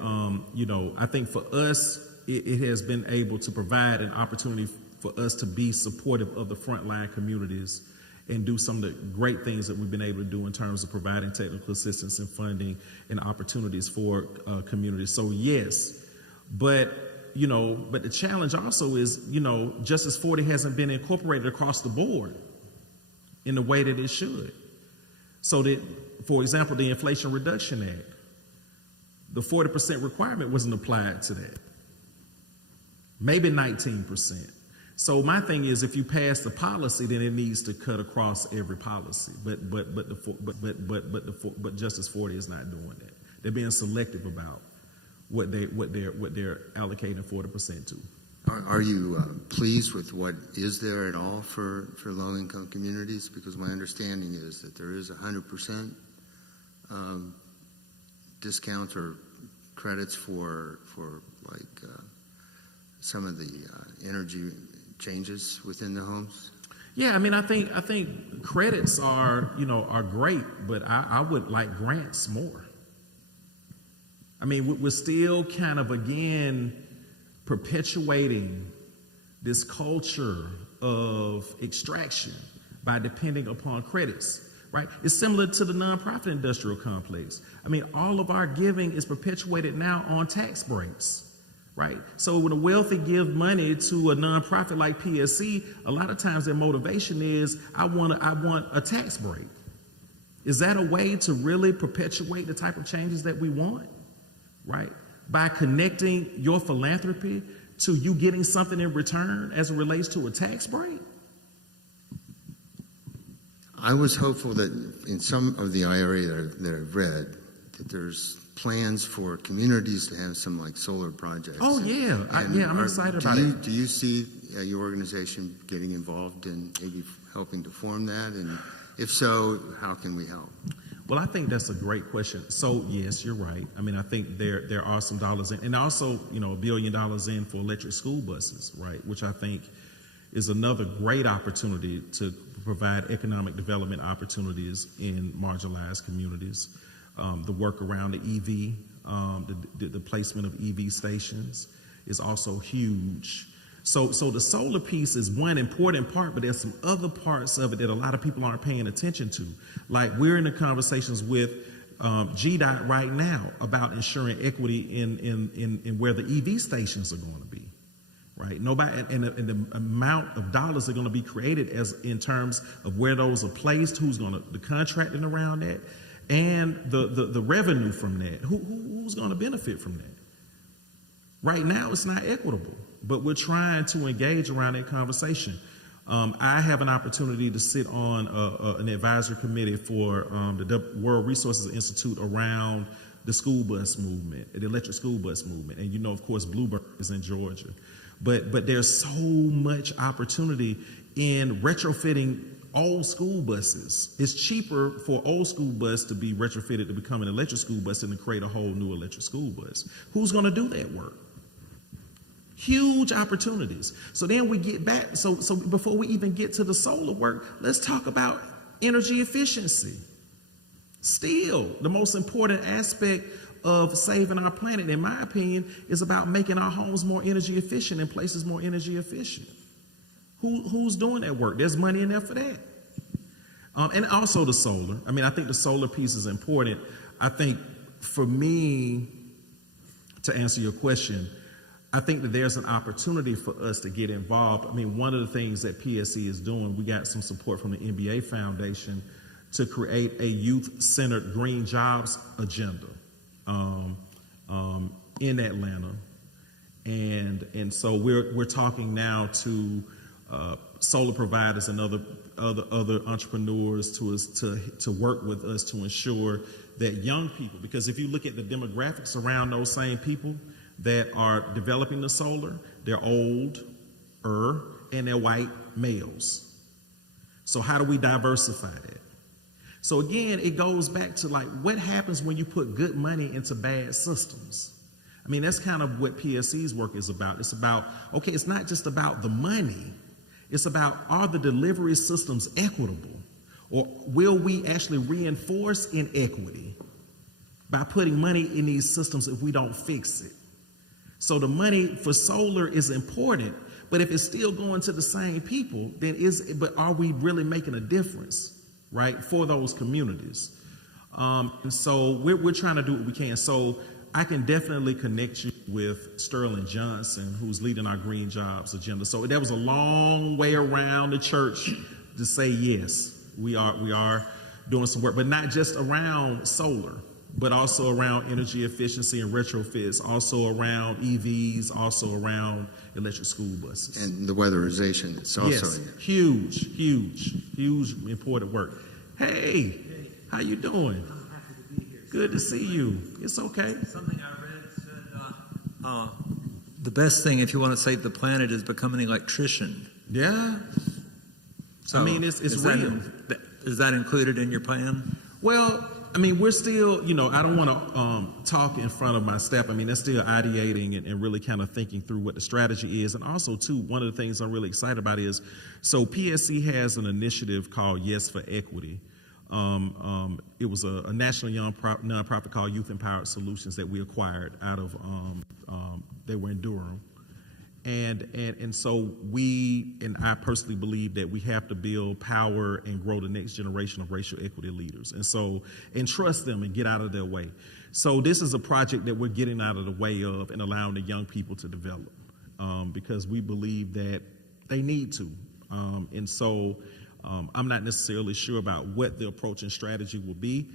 I think for us, it has been able to provide an opportunity for us to be supportive of the frontline communities and do some of the great things that we've been able to do in terms of providing technical assistance and funding and opportunities for communities. So yes, but the challenge also is, Justice 40 hasn't been incorporated across the board in the way that it should. So that, for example, the Inflation Reduction Act, the 40% requirement wasn't applied to that. Maybe 19%. So my thing is, if you pass the policy, then it needs to cut across every policy. But Justice 40 is not doing that. They're being selective about what they're allocating 40% to. Are you pleased with what is there at all for low-income communities? Because my understanding is that there is 100% discounts or credits for some of the energy changes within the homes. Yeah, I mean, I think credits are great, but I would like grants more. I mean, we're still kind of, again, perpetuating this culture of extraction by depending upon credits, right? It's similar to the nonprofit industrial complex. I mean, all of our giving is perpetuated now on tax breaks, right? So when the wealthy give money to a nonprofit like PSC, a lot of times their motivation is, I want a tax break. Is that a way to really perpetuate the type of changes that we want? Right? By connecting your philanthropy to you getting something in return as it relates to a tax break? I was hopeful that in some of the IRA that I've read, that there's plans for communities to have some like solar projects. Oh, yeah. I'm excited about it. Do you see your organization getting involved in maybe helping to form that? And if so, how can we help? Well, I think that's a great question. So, yes, you're right. I mean, I think there are some dollars in, and also, $1 billion in for electric school buses, right, which I think is another great opportunity to provide economic development opportunities in marginalized communities. The work around the EV, the placement of EV stations is also huge. So the solar piece is one important part, but there's some other parts of it that a lot of people aren't paying attention to. Like we're in the conversations with GDOT right now about ensuring equity in where the EV stations are going to be. Right, nobody, and the amount of dollars are going to be created as in terms of where those are placed, who's going to the contracting around that, and the revenue from that. Who's going to benefit from that? Right now, it's not equitable, but we're trying to engage around that conversation. I have an opportunity to sit on an advisory committee for the World Resources Institute around the school bus movement, the electric school bus movement, and of course, Bluebird is in Georgia. But there's so much opportunity in retrofitting old school buses. It's cheaper for old school bus to be retrofitted to become an electric school bus than to create a whole new electric school bus. Who's going to do that work? Huge opportunities. So then we get back. So before we even get to the solar work, let's talk about energy efficiency. Still, the most important aspect of saving our planet, in my opinion, is about making our homes more energy efficient and places more energy efficient. Who's doing that work? There's money in there for that. And also the solar. I mean, I think the solar piece is important. I think for me, to answer your question, I think that there's an opportunity for us to get involved. I mean, one of the things that PSC is doing, we got some support from the NBA Foundation to create a youth-centered green jobs agenda in Atlanta, and so we're talking now to solar providers and other entrepreneurs to work with us to ensure that young people, because if you look at the demographics around those same people that are developing the solar, they're older and they're white males. So how do we diversify that? So again, it goes back to like what happens when you put good money into bad systems. I mean, that's kind of what PSC's work is about. It's about, okay, it's not just about the money. It's about, are the delivery systems equitable? Or will we actually reinforce inequity by putting money in these systems if we don't fix it? So the money for solar is important, but if it's still going to the same people, but are we really making a difference? Right, for those communities. And so we're trying to do what we can. So I can definitely connect you with Sterling Johnson, who's leading our Green Jobs agenda. So that was a long way around the church to say, yes, we are doing some work, but not just around solar, but also around energy efficiency and retrofits, also around EVs, also around electric school buses. And the weatherization is also yes, in there. Huge, important work. Hey, how you doing? I'm happy to be here. Good to see you. It's okay. Something I read said the best thing if you want to save the planet is become an electrician. Yeah. So I mean, it's real. Is that included in your plan? Well, I mean, we're still, I don't want to talk in front of my staff. I mean, they're still ideating and really kind of thinking through what the strategy is. And also, too, one of the things I'm really excited about is, so PSC has an initiative called Yes for Equity. It was a national nonprofit called Youth Empowered Solutions that we acquired out of, they were in Durham. And so I personally believe that we have to build power and grow the next generation of racial equity leaders. And so, and trust them and get out of their way. So this is a project that we're getting out of the way of and allowing the young people to develop because we believe that they need to. And so I'm not necessarily sure about what the approach and strategy will be,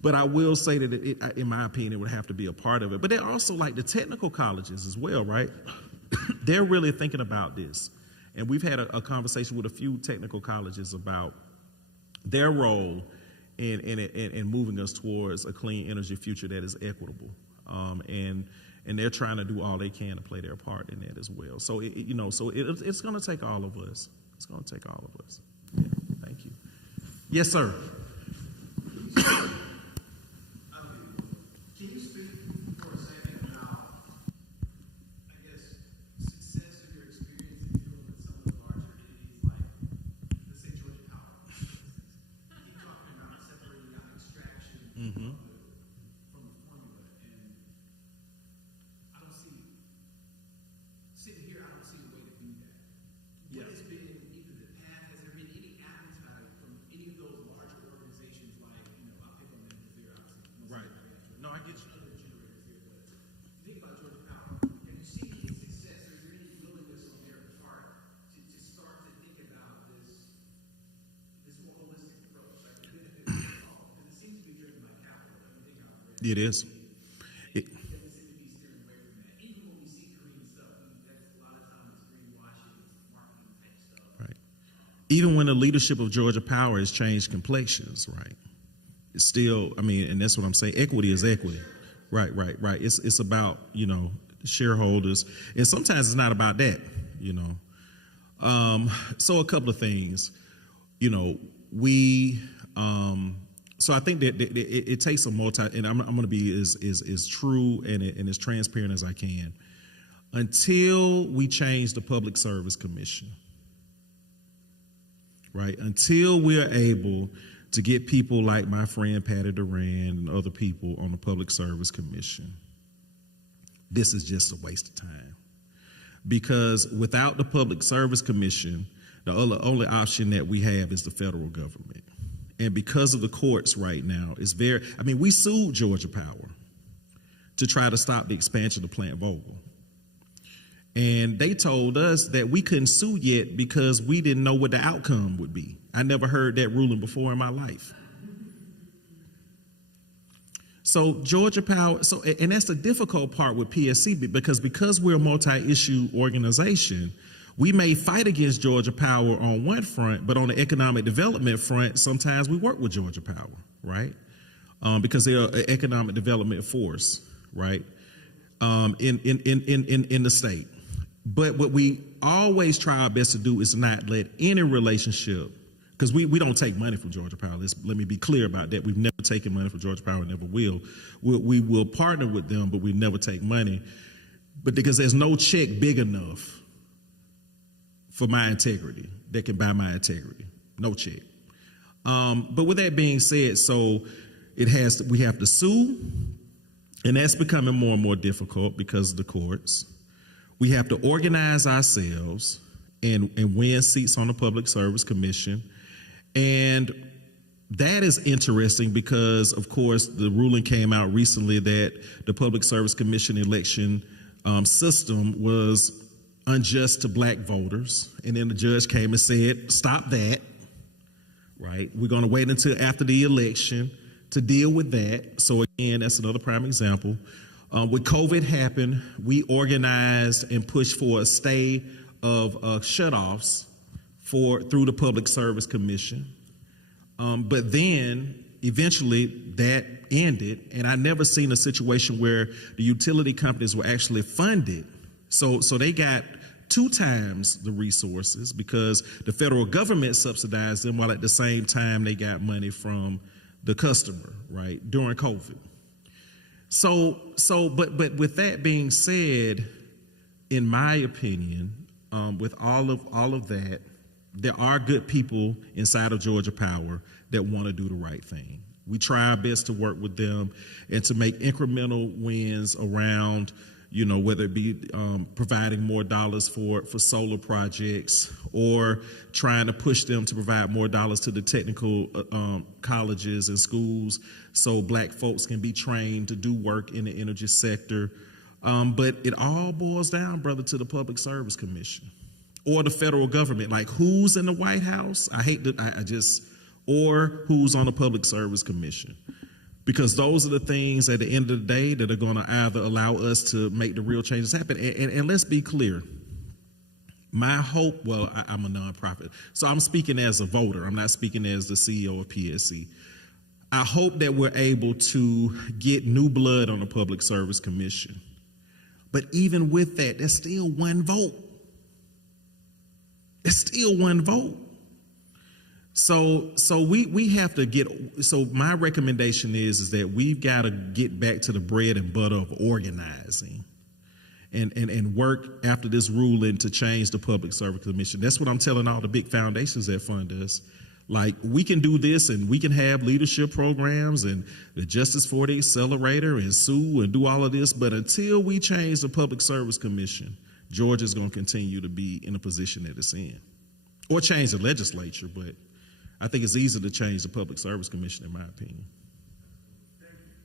but I will say that in my opinion, it would have to be a part of it. But they're also like the technical colleges as well, right? they're really thinking about this. And we've had a conversation with a few technical colleges about their role in moving us towards a clean energy future that is equitable. And they're trying to do all they can to play their part in that as well. So, it's going to take all of us. It's going to take all of us. Yeah, thank you. Yes, sir. Can you speak for a second about, I guess, success of your experience in dealing with some of the larger entities like, let's say, Georgia Power? Keep talking about separating out extraction from the formula, and I don't see, sitting here, I don't see a way to do that. What has been either the path, has there been any appetite from any of those larger organizations like, I'll pick on them because they're obviously Right. No, I get you. other generators here, but think about Georgia Power. Have you seen any success, or is there any willingness on their part to start to think about this more holistic approach, like the benefit of all? Because it seems to be driven by capital. Everything I've read. It is. Doesn't seem to be steering away from that. Even when we see green stuff, that's a lot of times it's greenwashing, it's marketing type stuff. Right. Even when the leadership of Georgia Power has changed complexions, right? It's still, and that's what I'm saying. Equity is equity. Right. It's about, shareholders. And sometimes it's not about that, So a couple of things, so I think that it takes a and I'm going to be as true and as transparent as I can. Until we change the Public Service Commission, right? Until we're able to get people like my friend Patty Duran and other people on the Public Service Commission, this is just a waste of time. Because without the Public Service Commission, the only option that we have is the federal government. And because of the courts right now, we sued Georgia Power to try to stop the expansion of Plant Vogtle. And they told us that we couldn't sue yet because we didn't know what the outcome would be. I never heard that ruling before in my life. So Georgia Power, and that's the difficult part with PSC, because we're a multi-issue organization, we may fight against Georgia Power on one front, but on the economic development front, sometimes we work with Georgia Power, right? Because they're an economic development force, right? In the state. But what we always try our best to do is not let any relationship, because we don't take money from Georgia Power. Let me be clear about that. We've never taken money from Georgia Power, never will. We will partner with them, but we never take money. But because there's no check big enough for my integrity that can buy my integrity. No check. But with that being said, we have to sue, and that's becoming more and more difficult because of the courts. We have to organize ourselves and win seats on the Public Service Commission. And that is interesting because, of course, the ruling came out recently that the Public Service Commission election system was unjust to black voters. And then the judge came and said, stop that, right? We're going to wait until after the election to deal with that. So again, that's another prime example. When COVID happened, we organized and pushed for a stay of shutoffs through the Public Service Commission. But then eventually that ended, and I never seen a situation where the utility companies were actually funded. So they got 2 times the resources because the federal government subsidized them while at the same time they got money from the customer, right, during COVID. But with that being said, in my opinion, with all of that, there are good people inside of Georgia Power that want to do the right thing. We try our best to work with them and to make incremental wins around, whether it be providing more dollars for solar projects or trying to push them to provide more dollars to the technical colleges and schools so black folks can be trained to do work in the energy sector. But it all boils down, brother, to the Public Service Commission or the federal government. Like who's in the White House? Or who's on the Public Service Commission. because those are the things at the end of the day that are going to either allow us to make the real changes happen. And let's be clear. My hope, well, I'm a nonprofit, so I'm speaking as a voter. I'm not speaking as the CEO of PSC. I hope that we're able to get new blood on the Public Service Commission. But even with that, there's still one vote. It's still one vote. So we have to get, so my recommendation is that we've got to get back to the bread and butter of organizing and work after this ruling to change the Public Service Commission. That's what I'm telling all the big foundations that fund us. Like, we can do this and we can have leadership programs and the Justice for the Accelerator and sue and do all of this, but until we change the Public Service Commission, Georgia's going to continue to be in a position that it's in. Or change the legislature, but I think it's easier to change the Public Service Commission, in my opinion.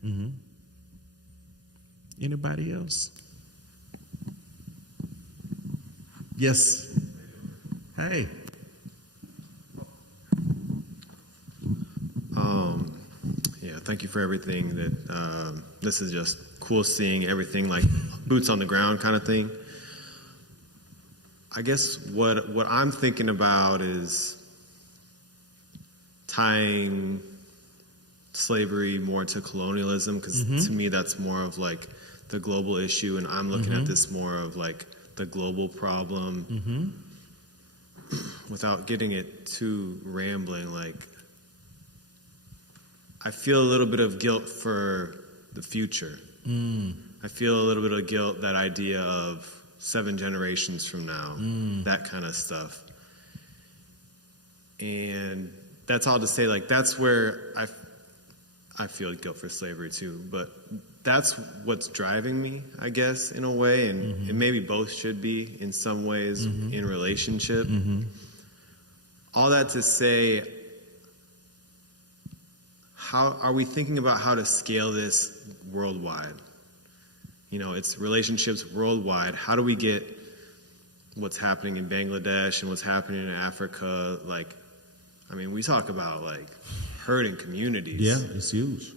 Mm-hmm. Anybody else? Yes. Hey. Yeah, thank you for everything. That this is just cool seeing everything, like boots on the ground kind of thing. I guess what I'm thinking about is tying slavery more to colonialism, because to me that's more of like the global issue, and I'm looking at this more of like the global problem. Without getting it too rambling, like, I feel a little bit of guilt for the future. I feel a little bit of guilt, that idea of 7 generations from now, that kind of stuff. And that's all to say, like, that's where I feel guilt for slavery too. But that's what's driving me, I guess, in a way. And maybe both should be in some ways in relationship. All that to say, how are we thinking about how to scale this worldwide? You know, it's relationships worldwide. How do we get what's happening in Bangladesh and what's happening in Africa? Like, I mean, we talk about like hurting communities. Yeah, it's huge.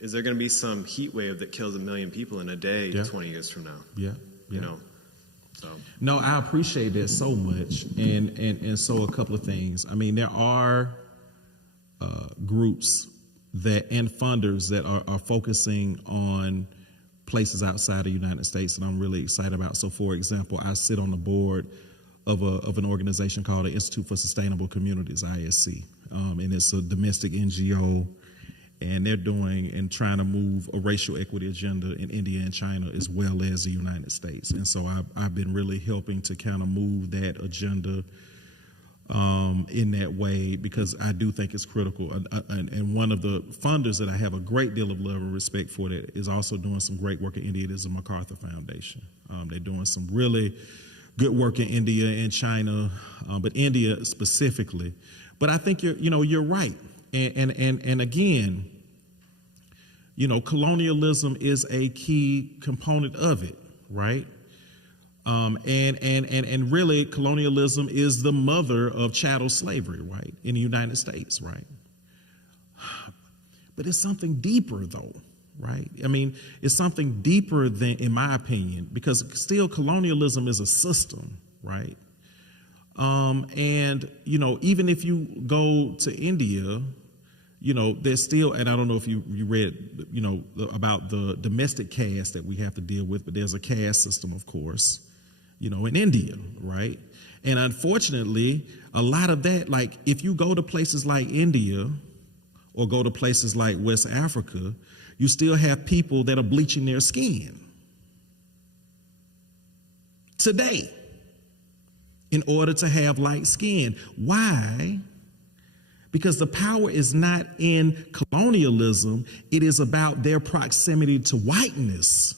Is there going to be some heat wave that kills 1 million people in a day 20 years from now? Yeah. You know, so. No, I appreciate that so much. And so a couple of things. I mean, there are groups that and funders that are focusing on places outside the United States, and I'm really excited about. So, for example, I sit on the board of an organization called the Institute for Sustainable Communities, ISC, and it's a domestic NGO, and they're doing and trying to move a racial equity agenda in India and China as well as the United States. And so I've been really helping to kind of move that agenda in that way, because I do think it's critical. And one of the funders that I have a great deal of love and respect for that is also doing some great work in India. It is the MacArthur Foundation. They're doing some really good work in India and China, but India specifically. But I think you're right. And again, you know, colonialism is a key component of it, right? And really, colonialism is the mother of chattel slavery, right, in the United States, right? But it's something deeper, though, right? I mean, it's something deeper than, in my opinion, because still colonialism is a system, right? And, you know, even if you go to India, you know, there's still, and I don't know if you read, you know, about the domestic caste that we have to deal with, but there's a caste system, of course, you know, in India, right? And unfortunately, a lot of that, like, if you go to places like India or go to places like West Africa, you still have people that are bleaching their skin today in order to have light skin. Why? Because the power is not in colonialism. It is about their proximity to whiteness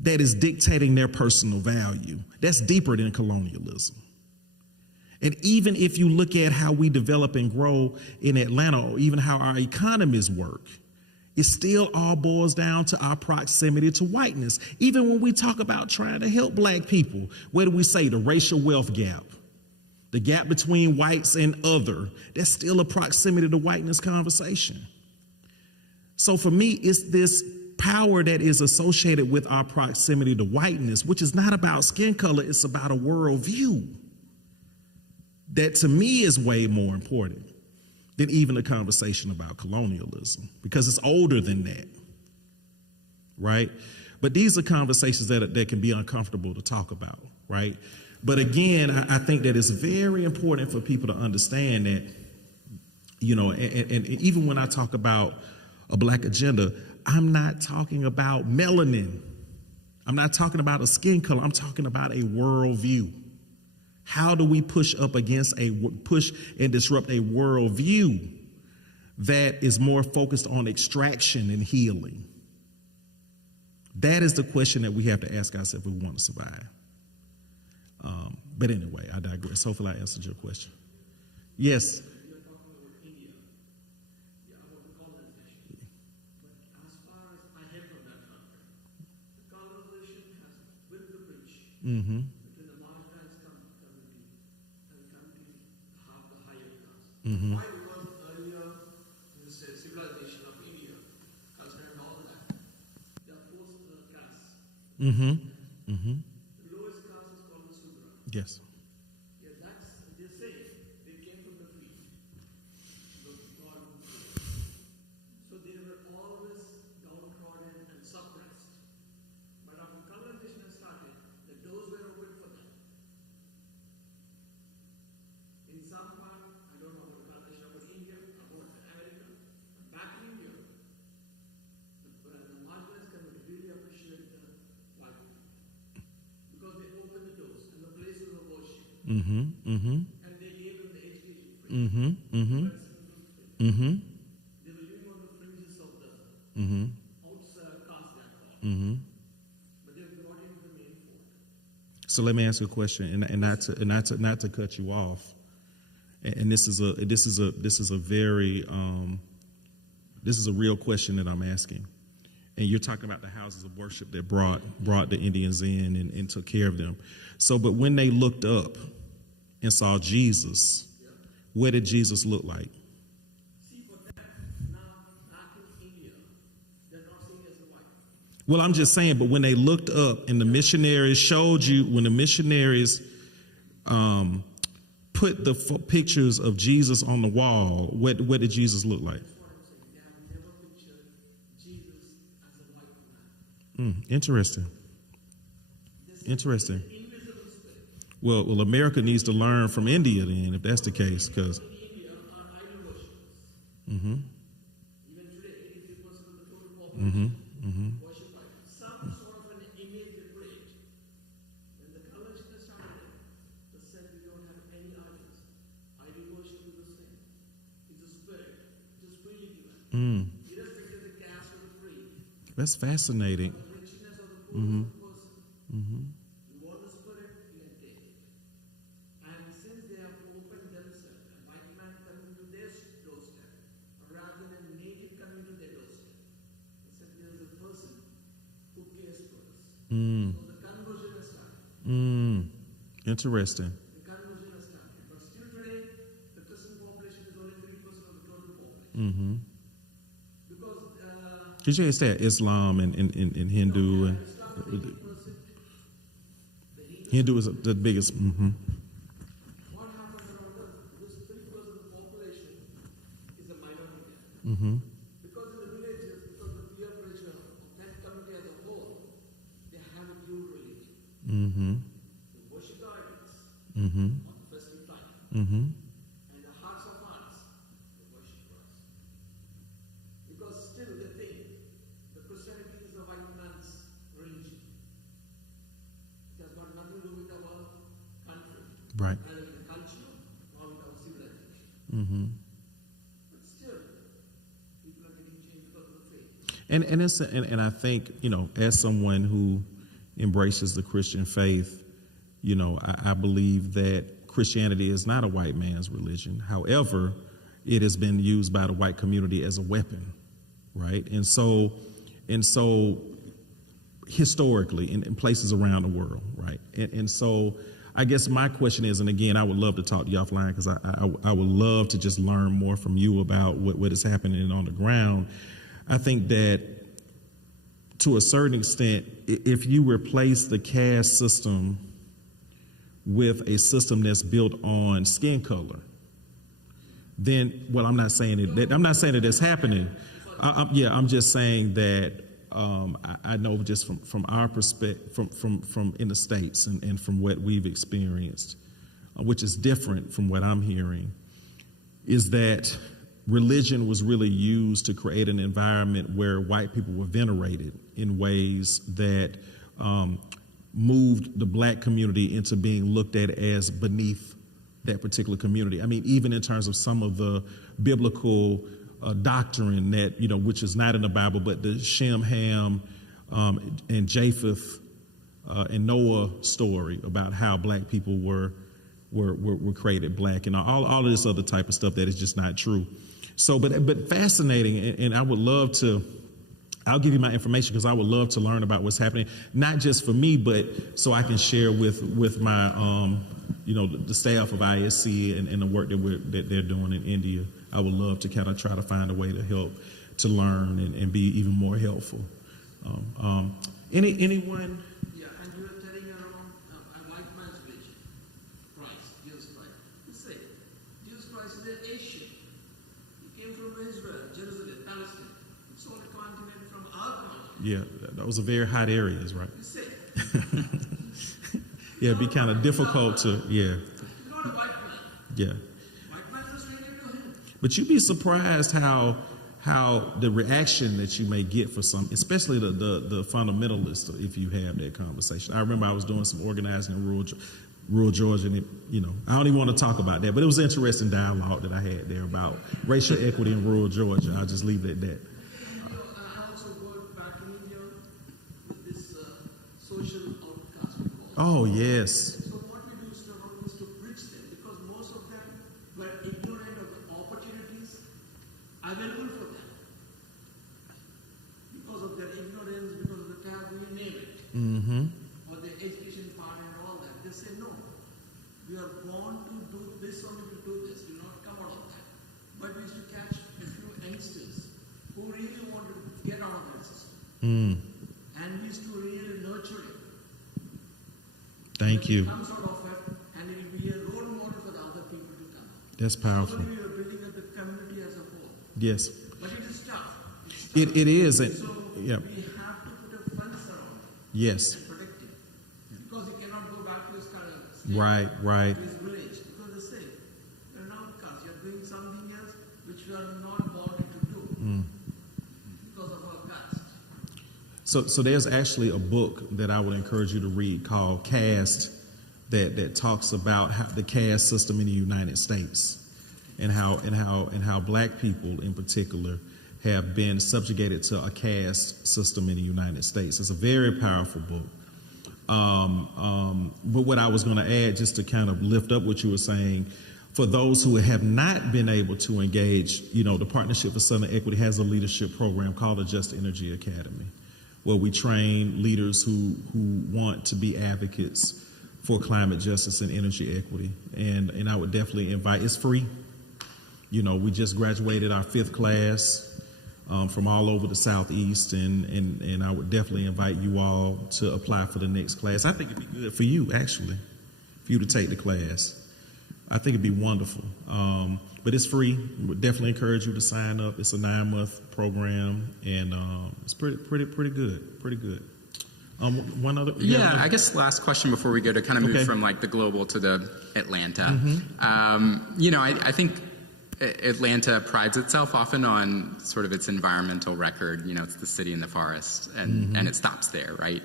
that is dictating their personal value. That's deeper than colonialism. And even if you look at how we develop and grow in Atlanta, or even how our economies work, it still all boils down to our proximity to whiteness. Even when we talk about trying to help black people, what do we say? The racial wealth gap. The gap between whites and other, that's still a proximity to whiteness conversation. So for me, it's this power that is associated with our proximity to whiteness, which is not about skin color, it's about a worldview. That to me is way more important than even a conversation about colonialism, because it's older than that, right? But these are conversations that can be uncomfortable to talk about, right? But again, I think that it's very important for people to understand that, you know, and even when I talk about a black agenda, I'm not talking about melanin. I'm not talking about a skin color. I'm talking about a worldview. How do we push up against push and disrupt a worldview that is more focused on extraction and healing? That is the question that we have to ask ourselves if we want to survive. But anyway, I digress. Hopefully I answered your question. Yes. You're talking about India. Yeah, about the colonization. But as far as I head from that country, the colonization has built the bridge Mm-hmm. between the marginalized community and the community have the higher class. Mm-hmm. Why was earlier in the civilization of India considered all that? They are forced castes. Mm-hmm. Mm-hmm. The lowest caste is called the Sudra. Yes. Yeah, that's they say they came from the field. So they were always downtrodden and suppressed. But after colonization has started, the doors were open for them. In some part, I don't know about the colonization of India, about America, but back in India, the marginalized community really appreciate the white people because they opened the doors and the places of worship. Mm-hmm. Mm-hmm. And they gave them the education free. Mm-hmm. Mm-hmm. Mm-hmm. They were living on the fringes of the Mm-hmm. outside caste that called. Mm-hmm. But they were brought into the main fold. So let me ask you a question, and not to cut you off. And this is a very this is a real question that I'm asking. And you're talking about the houses of worship that brought the Indians in and took care of them. So, but when they looked up and saw Jesus, what did Jesus look like? See, for that, now, back in India, they're not seen as the white. Well, I'm just saying, but when they looked up and the missionaries showed you, when the missionaries put the pictures of Jesus on the wall, what did Jesus look like? That's what I'm saying. They have never pictured Jesus as a white man. Interesting. Interesting. Invisible spirit. Well, America needs to learn from India then, if that's the case, because. In India are idol worshippers. Mm-hmm. Even today, 83% of the total Mm-hmm. population Mm-hmm. worship idols. Some sort of an image they played. When the colonization started, they said we don't have any idols. Idol worship is the same. It's a spirit. It is freely given. Irrespective of the caste or the creed, That's fascinating. the richness of the poor of the person. Mm-hmm. You want the spirit, you can take it. And since they have opened themselves, and white man coming to their doorstep, rather than native coming to their doorstep, they said there is a person who cares for us. So the conversion has started. Interesting. The conversion has started. But still today, the Christian population is only 3% of the total population. Mm-hmm. Because Did you say Islam and Hindu and Hindu is the biggest? Mm-hmm. what happens around us? This 3% of the population is a minority. Mm-hmm. Because in the villages, because of the peer pressure of that community as a whole, they have a dual religion. Mm-hmm. They worship the idols Mm-hmm. on the festive time. Mm-hmm. And the hearts of hearts, they worship Christ. Because still they think the Christianity is the white man's religion. It has got nothing to do with our country, Right. either with the culture or with our civilization. Mm-hmm. But still, people are getting changed because of the faith. And I think, you know, as someone who embraces the Christian faith, you know, I believe that Christianity is not a white man's religion. However, it has been used by the white community as a weapon, right? And so historically in places around the world, right? And so I guess my question is, and again, I would love to talk to you offline because I would love to just learn more from you about what is happening on the ground. I think that to a certain extent, if you replace the caste system with a system that's built on skin color, then, well, I'm not saying that that's happening. I'm just saying that I know just from our perspective, from in the States and from what we've experienced, which is different from what I'm hearing, is that religion was really used to create an environment where white people were venerated in ways that moved the black community into being looked at as beneath that particular community. I mean, even in terms of some of the biblical doctrine that, which is not in the Bible, but the Shem, Ham, and Japheth and Noah story about how black people were created black, and all of this other type of stuff that is just not true. So, but fascinating, and I would love to, I'll give you my information because I would love to learn about what's happening, not just for me, but so I can share with my, the staff of ISC and the work that they're doing in India. I would love to kind of try to find a way to help to learn and be even more helpful. Anyone? Yeah, and you were telling around a white man's vision, Christ, Jesus Christ. You say, Jesus Christ is an Asian. He came from Israel, Jerusalem, Palestine. It's all a continent from our continent. Yeah, that was a very hot areas, right? You say, Yeah, it'd be kind of difficult to, yeah. he's not a white man. Yeah. White man just related to him. But you'd be surprised how the reaction that you may get for some, especially the fundamentalists, if you have that conversation. I remember I was doing some organizing in rural Georgia, and I don't even want to talk about that, but it was an interesting dialogue that I had there about racial equity in rural Georgia. I'll just leave it at that. I also worked back in India with this social outcast. Oh, yes. So what we do is to bridge them, because most of them were ignorant of the opportunities available for them. Because of their ignorance, because of the taboo, you name it, or the education part and all that. They say, no, we are born to do this, only to do this. We will not come out of that. But we used to catch a few youngsters who really wanted to get out of that system. And we used to really nurture it. Thank you. Comes out of it, and it will be a role model for the other people to come. That's powerful. So we are building up the community as a whole. Yes. But it is tough. It is. So Yeah. we have to put a fence around it Yes. and protect it. Because he cannot go back to his kind of Right. to his village. Because they say, you're an outcast, you're doing something else which you are not born to do. Because of our caste. So there's actually a book that I would encourage you to read called Caste that talks about the caste system in the United States and how black people in particular have been subjugated to a caste system in the United States. It's a very powerful book. But what I was going to add, just to kind of lift up what you were saying, for those who have not been able to engage, the Partnership for Southern Equity has a leadership program called the Just Energy Academy, where we train leaders who want to be advocates for climate justice and energy equity. And I would definitely invite, it's free. We just graduated our 5th class from all over the Southeast, and I would definitely invite you all to apply for the next class. I think it'd be good for you, actually, for you to take the class. I think it'd be wonderful. But it's free. We would definitely encourage you to sign up. It's a 9-month program, and it's pretty good. Pretty good. One other. Yeah, I guess last question before we go to kind of move from like the global to the Atlanta. I think Atlanta prides itself often on sort of its environmental record. It's the city in the forest, and it stops there, right?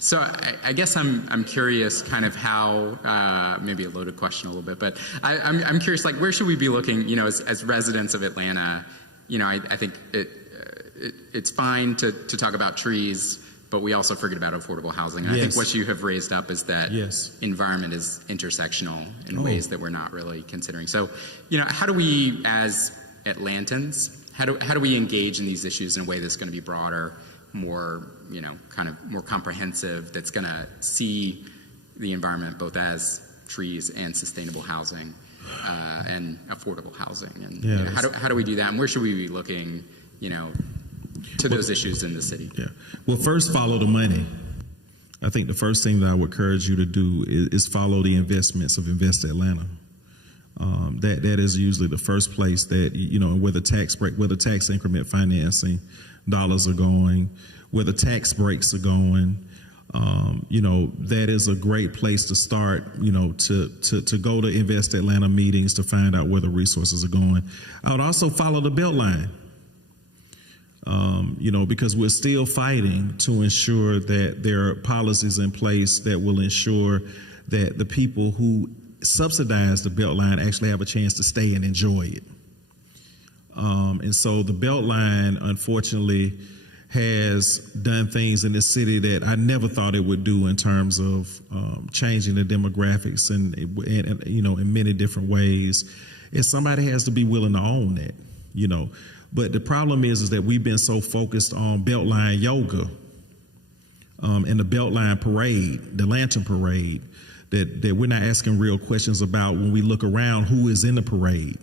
So I guess I'm curious kind of how, maybe a loaded question a little bit, but I'm curious, like, where should we be looking, as residents of Atlanta? I think it's fine to talk about trees, but we also forget about affordable housing. And I think what you have raised up is that environment is intersectional in ways that we're not really considering. So, how do we, as Atlantans, how do we engage in these issues in a way that's going to be broader, more, kind of more comprehensive, that's going to see the environment both as trees and sustainable housing and affordable housing? And how do we do that? And where should we be looking to those issues in the city. Yeah. Well, first, follow the money. I think the first thing that I would encourage you to do is follow the investments of Invest Atlanta. That is usually the first place that, where the tax increment financing dollars are going, where the tax breaks are going. That is a great place to start, to go to Invest Atlanta meetings to find out where the resources are going. I would also follow the Beltline, because we're still fighting to ensure that there are policies in place that will ensure that the people who subsidize the Beltline actually have a chance to stay and enjoy it. And so the Beltline, unfortunately, has done things in this city that I never thought it would do in terms of changing the demographics and in many different ways. And somebody has to be willing to own that, But the problem is that we've been so focused on Beltline yoga and the Beltline parade, the lantern parade, that we're not asking real questions about when we look around who is in the parade.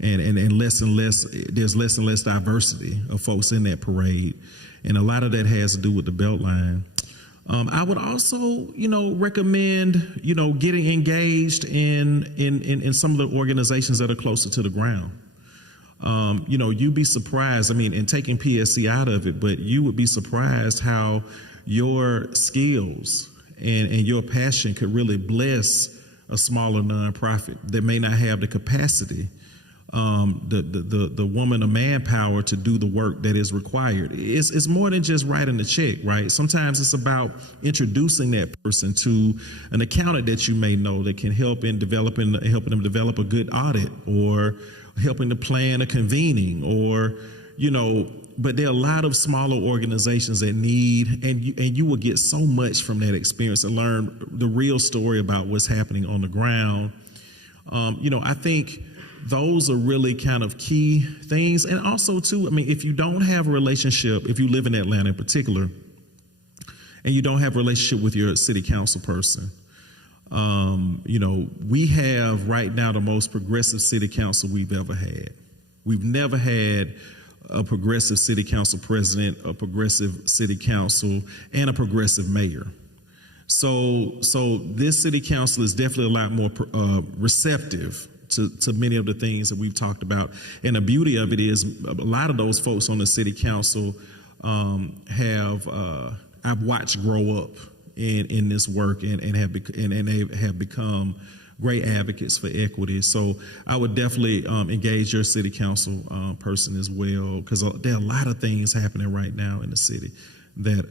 And there's less and less diversity of folks in that parade. And a lot of that has to do with the Beltline. I would also, recommend, getting engaged in some of the organizations that are closer to the ground. You'd be surprised, and taking PSC out of it, but you would be surprised how your skills and your passion could really bless a smaller nonprofit that may not have the capacity, the woman or manpower to do the work that is required. It's more than just writing a check, right? Sometimes it's about introducing that person to an accountant that you may know that can help in helping them develop a good audit, or helping to plan a convening, or but there are a lot of smaller organizations that need, and you will get so much from that experience and learn the real story about what's happening on the ground. I think those are really kind of key things. And also too, if you don't have a relationship, if you live in Atlanta in particular, and you don't have a relationship with your city council person, we have right now the most progressive city council we've ever had. We've never had a progressive city council president, a progressive city council, and a progressive mayor. So this city council is definitely a lot more receptive to many of the things that we've talked about. And the beauty of it is a lot of those folks on the city council I've watched grow up in this work and they have become great advocates for equity. So I would definitely engage your city council person as well, because there are a lot of things happening right now in the city that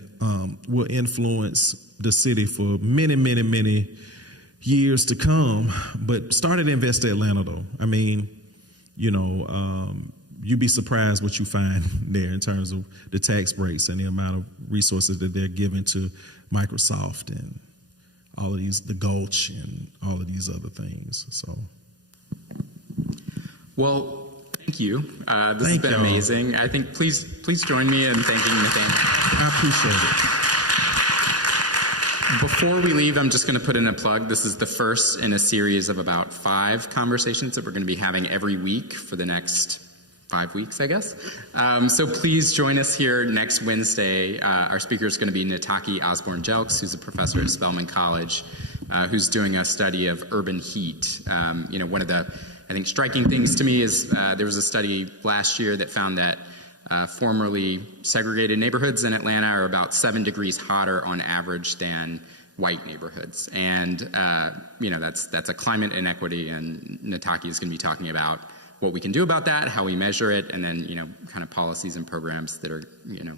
will influence the city for many, many, many years to come. But start at Invest Atlanta, though. You'd be surprised what you find there in terms of the tax breaks and the amount of resources that they're giving to Microsoft and all of these, the Gulch and all of these other things. So, well, thank you. This has been amazing. I think please join me in thanking Nathaniel. I appreciate it. Before we leave, I'm just going to put in a plug. This is the first in a series of about 5 conversations that we're going to be having every week for the next 5 weeks, I guess. So please join us here next Wednesday. Our speaker is going to be Nataki Osborne-Jelks, who's a professor at Spelman College, who's doing a study of urban heat. One of the, I think, striking things to me is there was a study last year that found that formerly segregated neighborhoods in Atlanta are about 7 degrees hotter on average than white neighborhoods. And, that's a climate inequity, and Nataki is going to be talking about what we can do about that, how we measure it, and then, kind of policies and programs that are,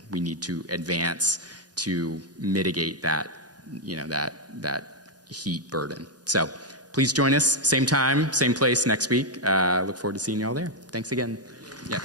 we need to advance to mitigate that, that heat burden. So please join us, same time, same place next week. Look forward to seeing you all there. Thanks again. Yeah.